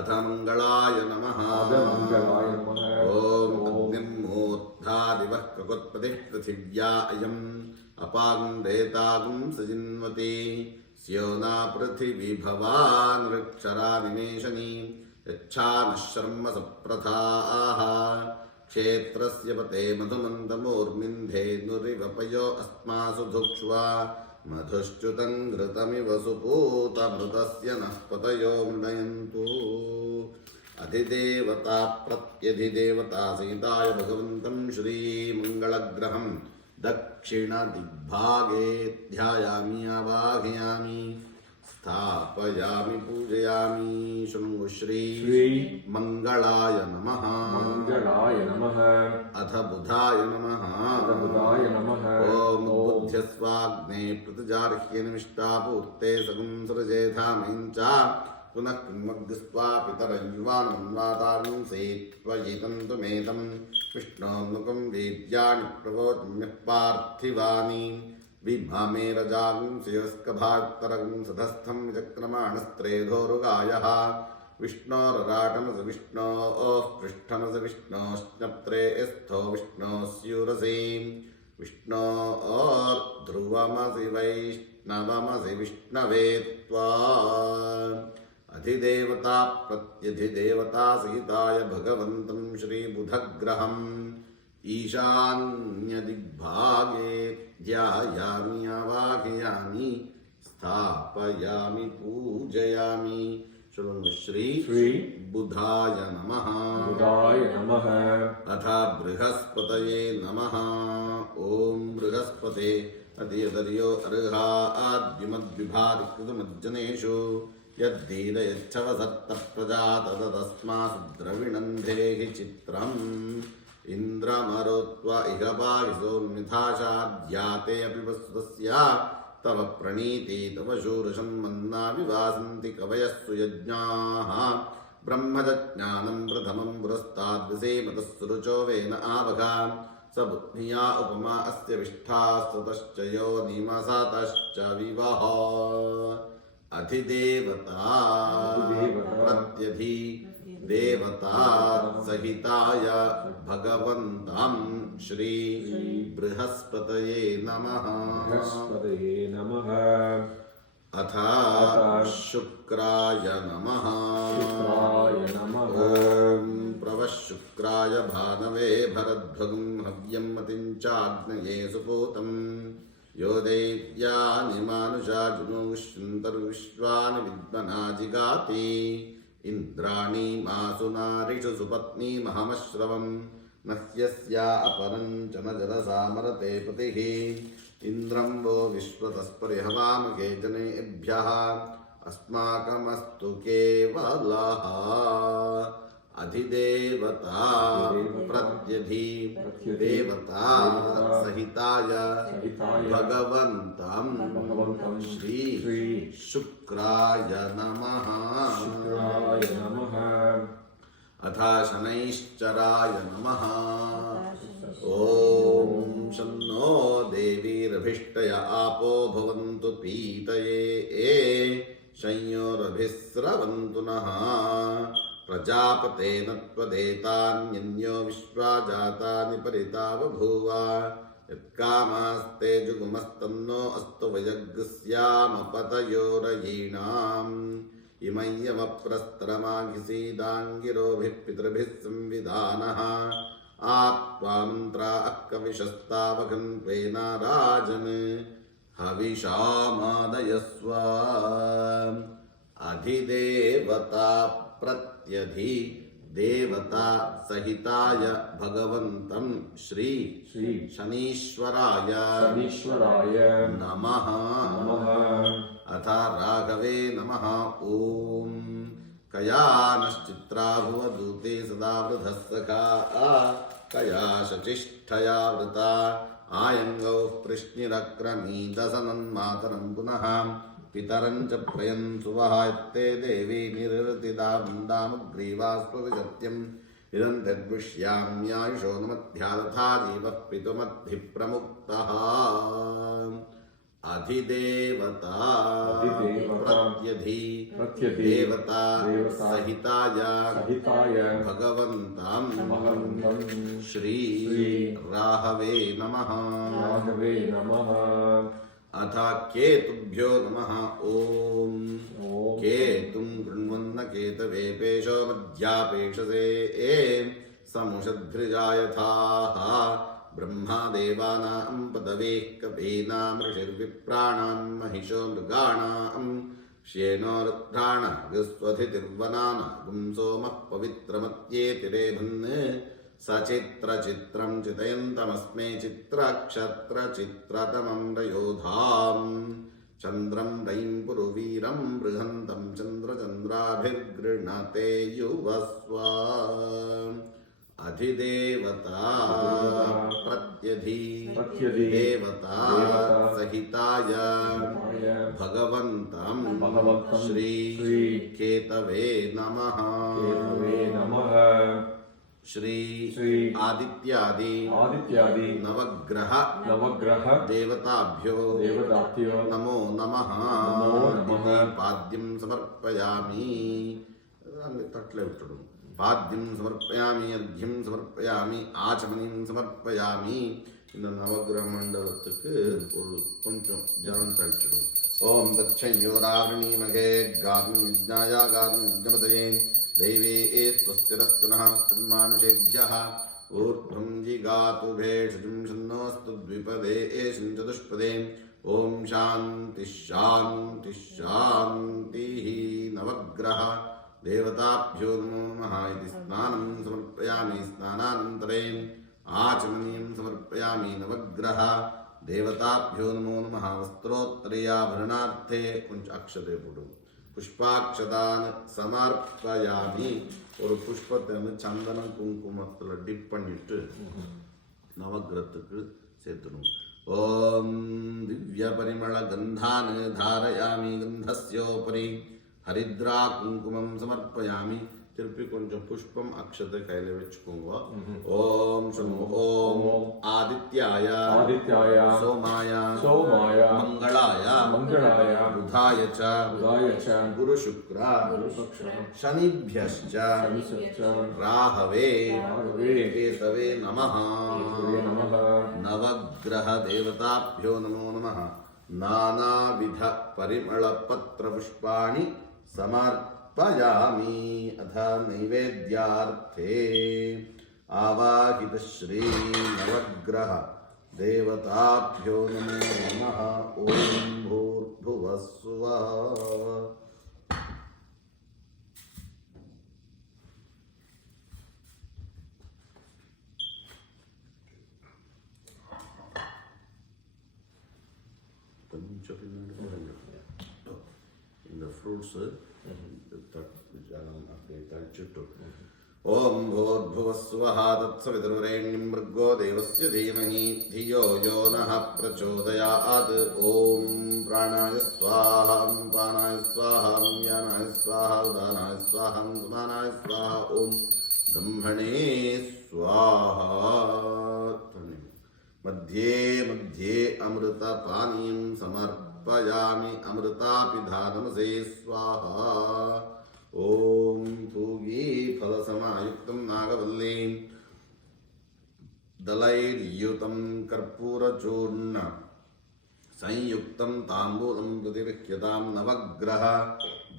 अथ मङ्गलाय नमः मङ्गलाय नमः ॐ अग्निर्मूर्धादिवः ककुत्पतिः पृथिव्या अयम् अपागुण्डेतागुं सजिन्वते स्योना पृथिवी भवान् ऋक्षरा निमेशनी यच्छानः शर्म सप्रथाः क्षेत्रस्य पते मधुमन्तमूर्मिन्धेनुरिवपयो अस्मासु धुक्ष्वा मधुश्च्युतं घृतमिव सुपूतमृतस्य नः पतयो मृणयन्तु अधिदेवता प्रत्यधिदेवता सहिताय भगवन्तं श्रीमङ्गलग्रहं दक्षिणदिग्भागे ध्यायामि आवाहयामि स्थापयामि पूजयामि शृणु श्री मङ्गलाय नमः मङ्गलाय नमः अथ बुधाय नमः बुधाय नमः ॐ उद्बुध्यस्वाग्ने प्रतिजार्ह्ये निमिष्टापूर्ते सगुं सृजेधामहिं च पुनः कृन्मग्स्त्वा पितरं युवानन्वातारं सेत्त्वयितं तुमेतं विष्णोन्मुखं वेद्यानि प्रवोचम्यः पार्थिवानि विभामे रजागुं श्रेयस्कभाक्तरगुं सधस्थं विचक्रमाणस्त्रेधोरुगायः विष्णोरराटमस विष्णोः पृष्ठमस विष्णोश्चप्त्रे स्थो विष्णोस्यूरसे विष्णोर्ध्रुवमसि वैष्णवमसि विष्णवे त्वा अधिदेवता प्रत्यधिदेवता सहिताय भगवन्तं श्रीबुधग्रहम् ईशान्यदिग्भागे ध्यायामि आवाहयामि स्थापयामि पूजयामि शृणु श्री बुधाय नमः बुधाय नमः अथ बृहस्पतये नमः ॐ बृहस्पते अतियदर्यो अर्हा आद्युमद्विभारिकृतमज्जनेषु यद्धीरयच्छवसत्तप्रजा तदस्मासु द्रविणं देहि चित्रम् इन्द्रमरुत्वा इह पाहिसोन्मिथाशाद्याते अपि वस्तुतस्य तव प्रणीति तव शूरशन्मन्ना विवासन्ति कवयः सुयज्ञाः ब्रह्मज्ञानं प्रथमं पुरस्ताद्विसेमतः सुरुचो वेन आवघा स बुद्धिया उपमा अस्य विष्ठास्ततश्च यो निमसतश्च विवह अधिदेवता प्रत्यधि देवता सहिताय भगवन्तं श्री बृहस्पतये नमः बृहस्पतये नमः अथ शुक्राय नमः शुक्राय नमः ॐ प्रवः शुक्राय भानवे भरद्भगं हव्यं मतिं चाग्नये सुपूतं यो दैत्यानि मानुषा जुनुष्यन्तर्विश्वानि विद्मना जिगाति इन्द्राणि मासु नारिषु सुपत्नी महमश्रवम् नह्यस्या अपरं च न जलसामरते पतिः इन्द्रं वो विश्वतस्परिहवामहे जनेभ्यः अस्माकमस्तु केवलः अधिदेवता प्रत्यधि देवता सहिताय भगवन्तं श्री शुक्राय नमः अथ शनैश्चराय नमः ॐ शन्नो देवीरभिष्टय आपो भवन्तु पीतये संयोरभिस्रवन्तु नः प्रजापतेन त्वदेतान्यन्यो विश्वा जातानि परिता बभूव यत्कामास्ते जुगुमस्तन्नो अस्तु वयग्स्यामपतयोरयीणाम् इमय्यवप्रस्तरमाघिसीदाङ्गिरोभिः पितृभिः संविधानः आत्त्वान्त्रा अक्कविशस्तावघन्त्वेन राजन् हविषामादयस्व अधिदेवता प्रत्यधि देवता सहिताय भगवन्तं श्री शनीश्वराय नमः अथ राघवे नमः ॐ कया भुवदूते सदा वृधः सखा कया शचिष्ठया वृता आयङ्गौः कृष्णिरक्रमीदसनन्मातरं पुनः पितरं च प्रयन्सुवहायत्ते देवी निरृतिदामुग्रीवास्त्वविजत्यम् इदं तद्विष्याम्यायुषो न मध्यादथा जीवः पितुमद्धिप्रमुक्तः अधिदेवता प्रत्यधि देवता सहिताय भगवन्तं श्री राहवे नमः अथ केतुभ्यो नमः ॐ केतुं गृह्णवन्न केतवे पेशो मध्यापेक्षसे समुषध्रिजायथाः ब्रह्मादेवानां पदवेः कवीनां ऋषिर्विप्राणां महिषो मृगाणां श्येनोरुद्राणागस्वधितिर्वनानागुं सोमः पवित्रमत्येतिरेभन् सचित्रचित्रं चितयन्तमस्मै चित्रक्षत्रचित्रतमं रयोधाम् चन्द्रं रयिं पुरुवीरं बृहन्तं चन्द्रचन्द्राभिर्गृह्णते युवस्व अधिदेवता प्रत्यधि देवता सहिताय भगवन्तं श्री केतवे नमः श्री आदित्यादि नवग्रह देवताभ्यो नमो नमः पाद्यं समर्पयामि तट्ले विट्टुडु पाद्यं समर्पयामि अर्घ्यं समर्पयामि आचमनीं समर्पयामि இந்த நவகிரக மண்டலத்துக்கு ஒரு கொஞ்சம் ஜலம் தளிச்சிடும் ஓம் தட்சயோராவணீமகே கார்மி யஜ்ஞாயா கார்மி யஜ்ஞமதயே दैवे स्वस्तिरस्तु नः स्त्रिन्मानुषेभ्यः ऊर्ध्वं जिगातु भेषजं शन्नोऽस्तु द्विपदे एषं चतुष्पदे ॐ शान्तिः शान्तिः शान्तिः नवग्रह देवताभ्यो नमो नमः इति स्नानं समर्पयामि स्नानानन्तरे आचमनीयं समर्पयामि नवग्रह देवताभ्यो नमो नमः वस्त्रोत्तरीयाभरणार्थे कुञ्च अक्षते पुडु புஷ்பாட்சதான் சமர்ப்பயாமி ஒரு புஷ்பத்தை வந்து சந்தனம் குங்குமத்தில் டிப் பண்ணிட்டு நவகிரகத்துக்கு சேர்த்துணும் ஓம் திவ்ய பரிமள கந்தான் தாரயாமி கந்தஸ்யோபரி ஹரித்ரா குங்குமம் சமர்ப்பயாமி திருப்பி கொஞ்சம் புஷ்பம் அக்ஷத்தை கையில வச்சுக்கோங்க ஓம் சமோ ஓம் ஆதித்யாய சோமாய மங்களாய புதாய ச குரு சுக்ர சனிभ्यश्च ராஹவே கேதவே நமः நவக்கிரக தேவதாभ्यो नमो नमः नानाविध परिमलपत्र पुष्पाणि समर्पयामि अथ नैवेद्यार्थे आवाहित श्री नवग्रह देवताभ्यो नमो नमः ओम भूर्भुवः स्वः in the fruits ಜಾಗಂ ಹಾಕಿ ತಳ್ಚಿಟ್ಟು ॐ भूर्भुवस्वः तत्सवितुर्वरेण्यं भर्गो देवस्य धीमहि धियो यो नः प्रचोदयात् ॐ प्राणाय स्वाहा पानाय स्वाहा व्यानाय स्वाहा उदानाय स्वाहा समानाय स्वाहा ॐ ब्रह्मणे स्वाहा मध्ये मध्ये अमृतपानीयं समर्पयामि अमृतापिधानमसे स्वाहा ॐ पूगी फलसमायुक्तं नागवल्लीं दलैर्युतं कर्पूरचूर्ण संयुक्तं ताम्बूलं प्रतिगृह्यतां नवग्रह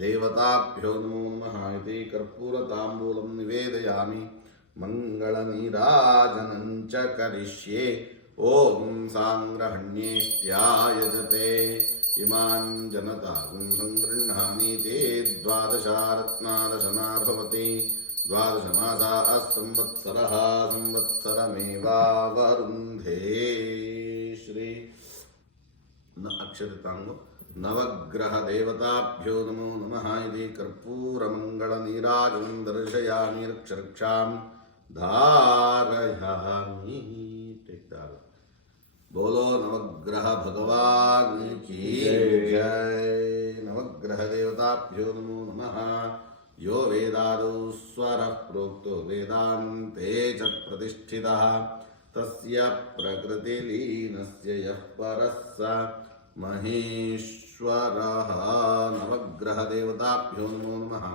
देवताभ्यो नमो नमः इति कर्पूरताम्बूलं निवेदयामि मङ्गलनीराजनं च करिष्ये ॐ साङ्ग्रहण्येष्ट्यायजते इमान् जनतागुं सङ्गृह्णामि ते द्वादशारत्नादशनार्भवति द्वादशमासाः संवत्सरः संवत्सरमेवावरुन्धे श्री अक्षरिताङ्गो नवग्रहदेवताभ्यो नमो नमः इति कर्पूरमङ्गलनीराजनं दर्शयामि रक्षरक्षां धारयामि बोलो नवग्रह भगवान की जय नवग्रह देवताभ्यो नमो नमः यो वेदादौ स्वरः प्रोक्तो वेदान्ते च प्रतिष्ठितः तस्य प्रकृतिलीनस्य यः परः स महेश्वरः नवग्रह देवताभ्यो नमो नमः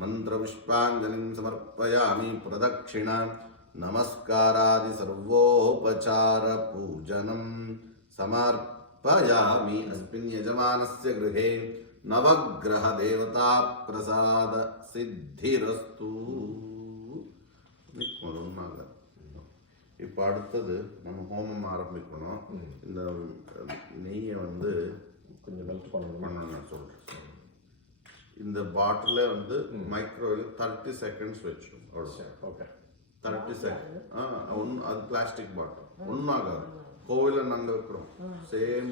मंत्रपुष्पाञ्जलिं समर्पयामि प्रदक्षिण नमस्कारादि सर्वोपचार पूजनं समर्पयामि अस्मिन् यजमानस्य गृहे नवग्रह देवता प्रसाद सिद्धिरस्तु. இப்போ அடுத்தது நம்ம ஹோமம் ஆரம்பிக்கணும். இந்த நெய்யை வந்து கொஞ்சம் மெல்ட் பண்ணணும் நான் சொல்கிறேன். இந்த பாட்டில் வந்து மைக்ரோவேவ் 30 செகண்ட்ஸ் வச்சிடும். அவ்வளோ ஓகே 30 செகண்ட். அது பிளாஸ்டிக் பாட்டில் ஒன்றும் ஆகாது. கோவிலில் நாங்கள் வைக்கிறோம் சேம்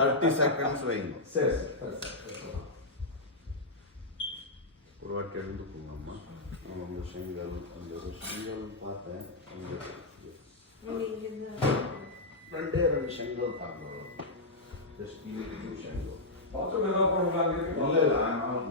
30 செகண்ட்ஸ் வைங்க. சரி ஒரு வாட்டி எழுந்துக்குங்கம்மா. அந்த விஷயங்கள் பார்த்தேன். ரெண்டே ரெண்டு செங்கல் தாங்க. ஜஸ்ட் செங்கல் பாத்ரூம் ஏதாவது போடுறாங்க இல்லை இல்லை ஆமாம்.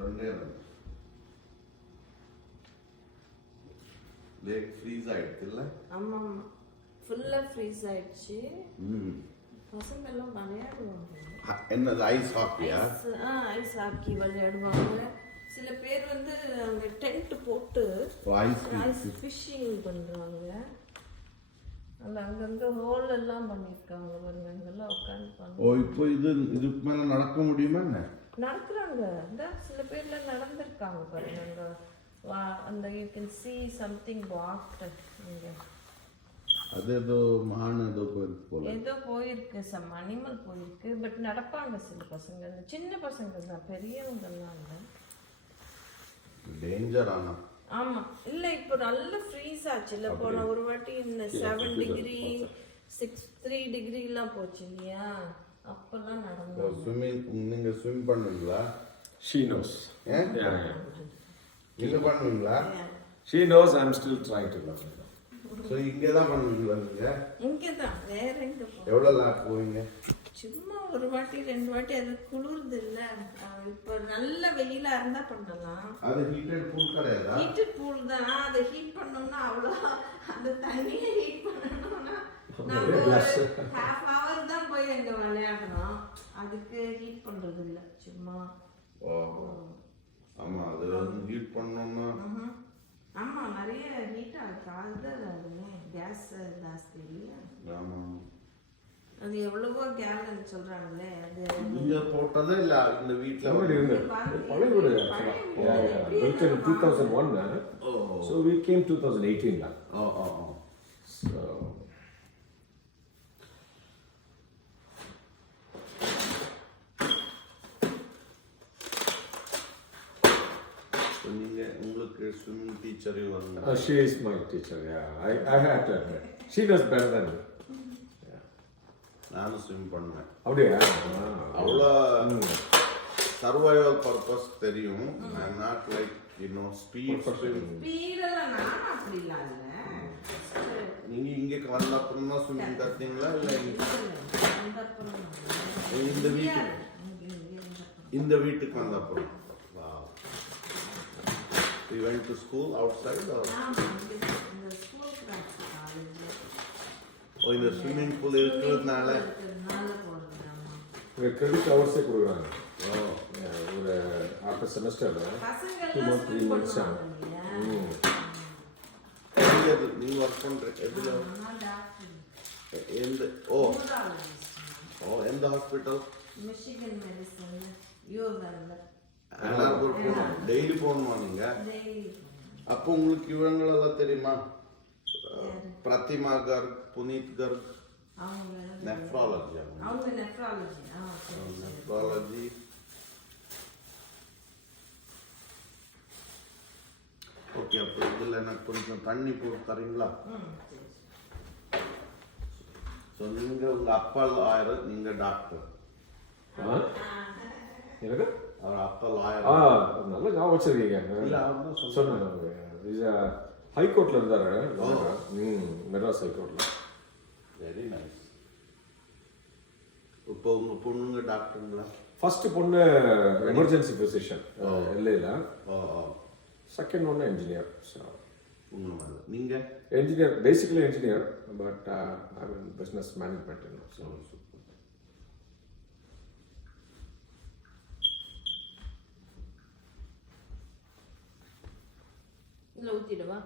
ரெண்டே ரெண்டு லேக் ஃப்ரீஸ் ஆயிடுச்சு இல்லை? ஆமாம் ஆமாம் ஃபுல்லாக ஃப்ரீஸ் ஆயிடுச்சு. பசங்க எல்லாம் விளையாடுவாங்க. என்னது ஐஸ் ஹாக்கியா? ஐஸ் ஹாக்கி விளையாடுவாங்க. சில பேர் வந்து அங்கே டென்ட் போட்டு ஐஸ் ஃபிஷ்ஷிங் பண்ணுறாங்க. அதில் அங்கங்கே ஹோல் எல்லாம் பண்ணியிருக்காங்க பாருங்க. அங்கெல்லாம் உட்காந்து ஓ இப்போ இதுக்கு மேலே நடக்க முடியுமா என்ன? நடக்கிறாங்க. இந்த சில பேர்லாம் நடந்திருக்காங்க பாருங்க. அங்கே அந்த you can see something walked. இங்கே அது ஏதோ மான் ஏதோ போயிருக்கு போல. ஏதோ போயிருக்கு, சம் அனிமல் போயிருக்கு. பட் நடப்பாங்க சில பசங்க. இந்த சின்ன பசங்க தான், பெரியவங்கெல்லாம் இல்லை. டேஞ்சர் ஆனா. ஆமாம் இல்லை இப்போ நல்ல ஃப்ரீஸ் ஆச்சு இல்லை. போன ஒரு வாட்டி இந்த 7 டிகிரி 3 டிகிரிலாம் போச்சு இல்லையா? அப்போல்லாம் நடந்தோம். ஸ்விம்மிங் நீங்கள் ஸ்விம் பண்ணுவீங்களா? She knows. Yeah. நீங்கள் பண்ணுவீங்களா? She knows. I'm still trying to learn. So இங்கே தான் பண்ணுவீங்களா நீங்கள்? இங்கே தான், வேற எங்கே எவ்வளோ லாக் போவீங்க? சும்மா ஒரு வாட்டி 2 வாட்டி. அது குளிர்து இல்லை. இப்போ நல்ல வெயிலாக இருந்தால் பண்ணலாம். அது ஹீட்டட் பூல் கிடையாதா? ஹீட்டட் பூல் தான். அதை ஹீட் பண்ணோம்னா அவ்வளோ அந்த தண்ணியை ஹீட் பண்ணணும்னா நம்ம ஒரு ½ hour தான் போய் அங்கே விளையாடணும். அதுக்கு ஹீட் பண்ணுறது இல்லை, சும்மா. ஓ ஆமாம், அது ஹீட் பண்ணோம்னா ஆமாம் நிறைய ஹீட் ஆகுது. அதுமே கேஸ் ஜாஸ்தி இல்லையா? ஆமாம். அது எவ்வளவோ கேலன் சொல்கிறாங்களே. அது நீங்கள் போட்டதே இல்லை இந்த வீட்டில் பழைய வீடு built in 2001. So we came 2018 now. So நீங்கள் உங்களுக்கு உங்களுக்கு ஸ்விம்மிங் டீச்சரையும் வந்து She is my teacher, yeah. I have to admit. She does better than me. நானும் ஸ்விம் பண்ணுவேன். அப்படியா? அவ்வளோ சர்வைவல் பர்பஸ் தெரியும். I not like speed swim. ஸ்பீடெல்லாம் நான் அப்படிலாம் இல்லை. நீங்க இங்கே வந்த அப்புறம் தான் ஸ்விம்மிங் கற்றுங்களா இல்லை இந்த வீட்டுக்கு வந்த அப்புறம்? We went to school outside or? ஓ, இந்த ஸ்விம்மிங் பூல் இருக்கிறதுனால கிரெடிட் ஹவர்ஸே கொடுக்குறாங்க. ஒரு ஆஃப்டர் செமஸ்டரில் 2 months 3 months நீங்க ஒர்க் பண்ற எதுல? எந்த எந்த ஹாஸ்பிட்டல்? மிஷிகன் மெடிசன் யூஎல்ல டெய்லி போகணுமா நீங்க? அப்போ உங்களுக்கு இவங்களெல்லாம் தெரியுமா? Pratima Garg, Puneet Garg, nephrology. Nephrology. Okay, அப்போ இதில் எனக்கு கொஞ்சம் தண்ணி போட்டு தரீங்களா? ஸோ நீங்கள் உங்கள் அப்பா லாயர், நீங்கள் டாக்டர். எனக்கு அவர் அப்பா லாயர். நல்ல ஞாபகம் வச்சிருக்கீங்க. சொன்னேன் ஹைகோர்ட்ல இருந்தாரு. மெட்ராஸ் ஹைகோர்ட்ல. Very nice. இப்போ உங்க பொண்ணுங்க டாக்டருங்களா? ஃபர்ஸ்ட் பொண்ணு எமர்ஜென்சி பிசிஷியன் எல்லையில். செகண்ட் ஒன்று என்ஜினியர். நீங்க? Engineer, basically engineer, but I mean business management. இல்லை ஊற்றிடுவா?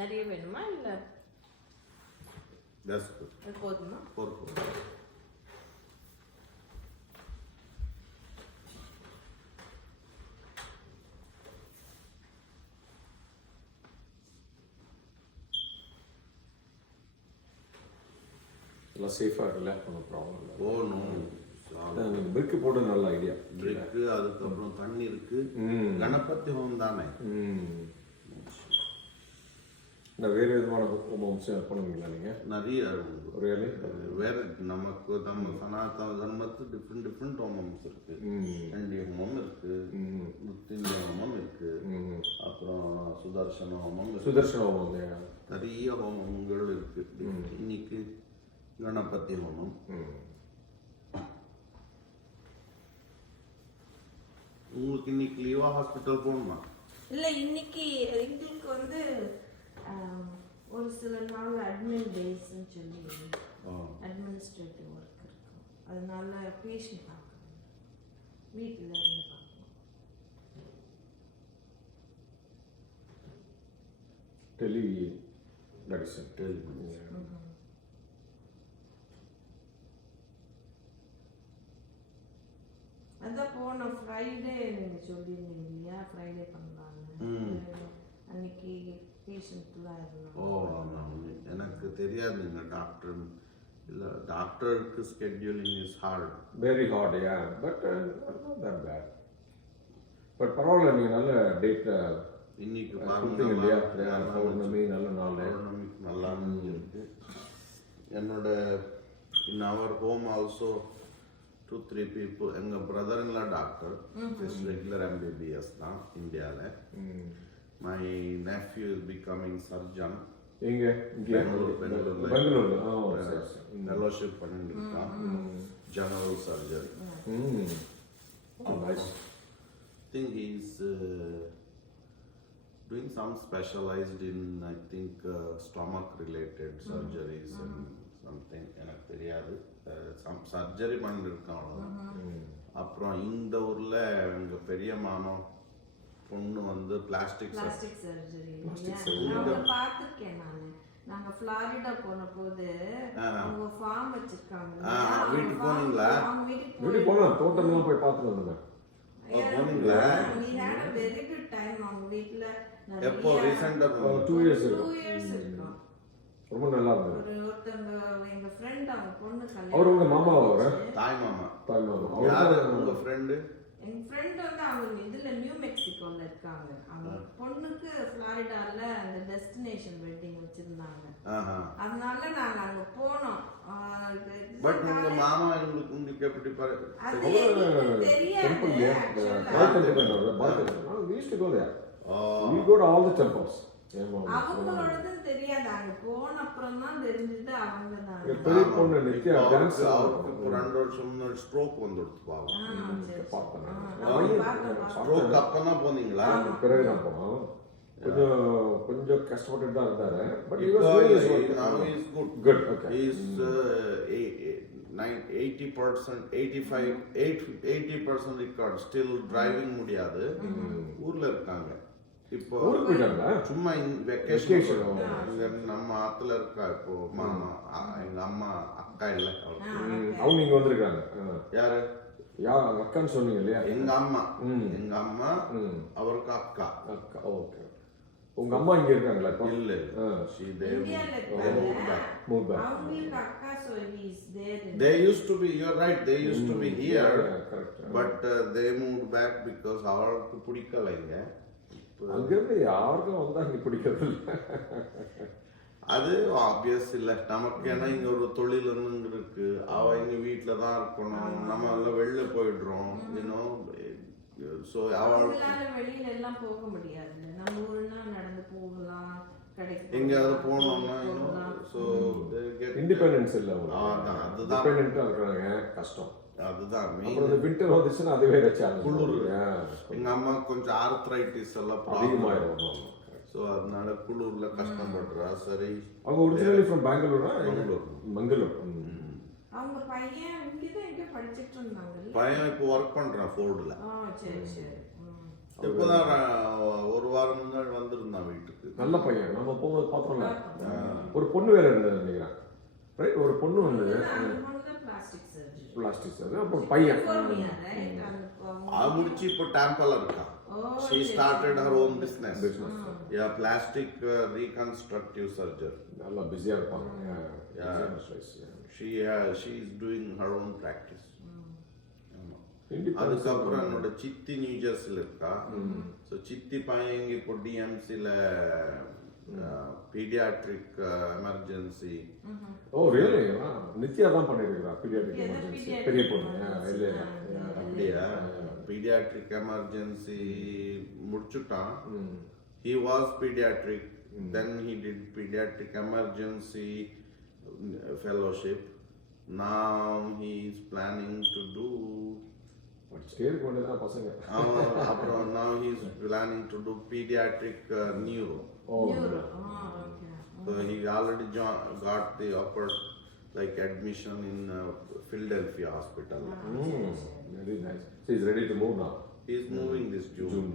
நிறைய வேணுமா இல்லை போதுமா? எல்லாம் சேஃபாக ரிலாக்ஸ் பண்ண ப்ராப்ளம் இல்லை. ஓ நோ, நீங்கள் பிரிக்கு போட்டு நல்ல ஐடியா. பிரிக்கு, அதுக்கப்புறம் தண்ணி இருக்கு, கணபதி ஹோமம் தானே. நான் வேறு விதமான ஹோமம்ஸ் பண்ணுவீங்களா நீங்கள்? நிறைய வேற நமக்கு நம்ம சனாதன தர்மத்து டிஃப்ரெண்ட் ஹோமம்ஸ் இருக்கு. சண்டி ஹோமம் இருக்கு, மிருத்யுஞ்சய ஹோமம் இருக்கு, அப்புறம் சுதர்சன ஹோமம், நிறைய ஹோமங்கள் இருக்கு. இன்னைக்கு கணபதி ஹோமம். உங்களுக்கு இன்னைக்கு லீவா? ஹாஸ்பிட்டல் போகணுமா? இல்லை, இன்னைக்கு எங்களுக்கு வந்து ஒரு சில நாள் அட்மின் டேஸ்ன்னு சொல்லி அட்மினிஸ்ட்ரேட்டிவ் ஒர்க் இருக்கும். அதனால பேஷண்ட் பார்க்கணும், வீட்டில் இருந்து பார்க்கணும். டெலி மெடிசன். அதான் போன ஃப்ரைடே நீங்கள் சொல்லியிருந்தீங்க இல்லையா, ஃப்ரைடே பண்ணலான்னு. அன்னைக்கு பேஷண்ட்லாம் இருந்தாங்க. எனக்கு தெரியாது நீங்கள் டாக்டர் இல்லை. டாக்டருக்கு scheduling is hard, very hard. Ya, but not that bad. But பரவாயில்ல, நீங்கள் நல்ல டேட்டில் இன்னைக்கு இல்லையா? பௌர்ணமி நல்ல நாள், பௌர்ணமிக்கு நல்லா இருக்கு. என்னோட இன் அவர் ஹோம் ஆல்சோ 2-3 people. எங்கள் பிரதர்ங்களா டாக்டர், ரெகுலர் MBBS தான் இந்தியாவில். My nephew is becoming surgeon. எங்கே? பெங்களூர்ல ஃபெலோஷிப் பண்ணிட்டு இருக்கான், general surgery. I think he's doing some specialized in, I think, stomach related surgeries and something. எனக்கு தெரியாது, சம் சர்ஜரி பண்ணிருக்கான் அவ்வளோதான். அப்புறம் இந்த ஊர்ல எங்க பெரிய மானம் பொண்ணு வந்து பிளாஸ்டிக் சர்ஜரி பார்த்துருக்கேன் நான். நாங்க ஃப்ளாரிடா போன போது அவங்க ஃபார்ம் வச்சிருக்காங்க. வீட்டுக்கு போனீங்களா? வீட்டுக்கு போனோம், தோட்டம்லாம் போய் பார்த்துட்டு வந்தேன். போனீங்களா? we had a very good time. அவங்க வீட்ல எப்போ ரீசெண்டா? 2 years ago. 2 years இருக்கும். ரொம்ப நல்லா இருந்தது. ஒருத்தவங்க எங்க ஃப்ரெண்ட் அவங்க பொண்ணு அவர் உங்க கல்யாணம் மாமா அவரு? தாய் மாமா. தாய் மாமா. யாரு அவர் உங்க ஃப்ரெண்டு? எங்க ஃப்ரெண்ட் வந்து அவங்க இதுல நியூ மெக்சிகோல இருக்காங்க. அவங்க பொண்ணுக்கு ஃப்ளாரிடால அந்த டெஸ்டினேஷன் வெட்டிங் வச்சிருந்தாங்க. அதனால நாங்க அங்க போனோம். பட் உங்க மாமா உங்களுக்கு எப்படி அது temple தெரியாது there. Bharat temple. Bharat temple. We used to go there. Oh. We go to all the temples. அவங்களோடது தெரியாது. அங்க போன அப்புறம் தான் தெரிஞ்சது அவங்க தான். பெரிய பொண்ணு நித்யா டான்ஸ் அவருக்கு 2 வருஷம் முன்னாடி ஸ்ட்ரோக் வந்துடுச்சு பாவம். ஸ்ட்ரோக் அப்பதான் போனீங்களா? பிறகுதான் போனோம். கொஞ்சம் கஷ்டப்பட்டு தான் இருந்தாரு. But he was now he is good. Good. Okay. He is 80% record still driving முடியாது. ஊர்ல இருக்காங்க. இப்போ சும்மா வெக்கேஷன் நம்ம ஆத்துல இருக்கா. இப்போ மாமா எங்க அம்மா அக்கா இல்ல அவங்க இங்க வந்திருக்காங்க. யாரு? அக்கான்னு சொன்னீங்க இல்லையா? எங்க அம்மா அவருக்கு அக்கா. அக்கா. ஓகே. உங்க அம்மா இங்க இருக்காங்களா? இல்ல they used to be, you're right, they used to be here. Correct. But they moved back because அவருக்கு பிடிக்கல இங்க. அங்கிருந்து யாருக்கும் வந்தா இங்க பிடிக்கிறது இல்லை. அது ஆப்வியஸ் இல்ல. நமக்கு ஏன்னா இங்க ஒரு தொழில் இருக்கு. அவ இங்க வீட்டுல தான் இருக்கணும். நம்ம எல்லாம் வெளில போயிடுறோம். சோ அவங்களால வெளியில எல்லாம் போக முடியாது. நம்ம ஊர்னா நடந்து போகலாம், கடைக்கு எங்கயாவது போனோம்னா சோ இண்டிபெண்டன்ஸ் இல்ல. அதுதான் டிபெண்டன்ட்டா இருக்காங்க. கஷ்டம். அதுதான் அப்புறம் வின்டர் வந்துச்சுன்னா அதுவே வச்சாங்க. குளிர். எங்க அம்மா கொஞ்சம் ஆர்த்ரைட்டிஸ் எல்லாம் அதிகமாயிடும். ஸோ அதனால குளூர்ல கஷ்டப்படுறா. சரி. அவங்க ஒரிஜினலி ஃப்ரம் பெங்களூரா? மங்களூர். அவங்க பையன் இங்கதான் எங்க படிச்சிட்டு இருந்தாங்க. பையன் இப்போ ஒர்க் பண்றான் ஃபோர்டுல. சரி சரி. இப்போதான் ஒரு வாரம் முன்னாடி வந்திருந்தான் வீட்டுக்கு. நல்ல பையன். நம்ம போகும்போது பார்த்தோம்ல, ஒரு பொண்ணு வேற இருந்தது நினைக்கிறேன். ரைட். ஒரு பொண்ணு வந்து பிளாஸ்டிக் சர்ஜரி. அப்புறம் பையன் அது முடிச்சு இப்போ டேம்பால இருக்கான். She started her own business. Yeah, plastic reconstructive surgery. நல்லா பிஸியா இருப்பாங்க. She is doing her own practice. அதுக்கப்புறம் என்னோட சித்தி நியூ ஜெர்சில இருக்கா. ஸோ சித்தி பையன் இப்போ டிஎம்சில pediatric emergency. Oh really? Nithya தான் பண்ணிருக்கா பீடியாட்ரிக் எமர்ஜென்சி. பெரிய பொண்ணு இல்லையா? அப்படியா? பீடியாட்ரிக் எமர்ஜென்சி முடிச்சுட்டான். He was pediatric. Then he did pediatric emergency fellowship. Now he is planning to do. படிச்சுட்டே கொண்டுதான் பசங்க. அப்புறம் now he is planning to do pediatric neuro. Neuro. So he already got the upper admission in Philadelphia Hospital. Very nice. So he's ready to move now. He is moving this June.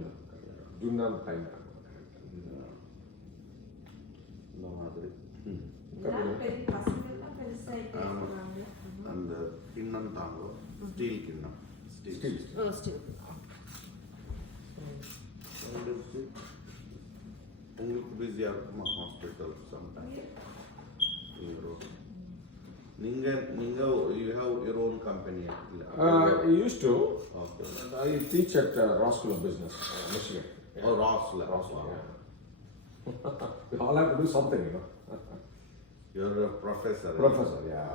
June now time. இந்த மாதிரி. அந்த கிண்ணம் தாங்கோ. Steel கிண்ணம். Steel. உங்களுக்கு பிஸியா இருக்குமா hospital sometime? நீங்க you have your own company? I used to. Okay. I teach at Ross School of Business, Michigan. Oh, Rossler. Yeah. We all have to do something, You're a professor. Professor, yeah.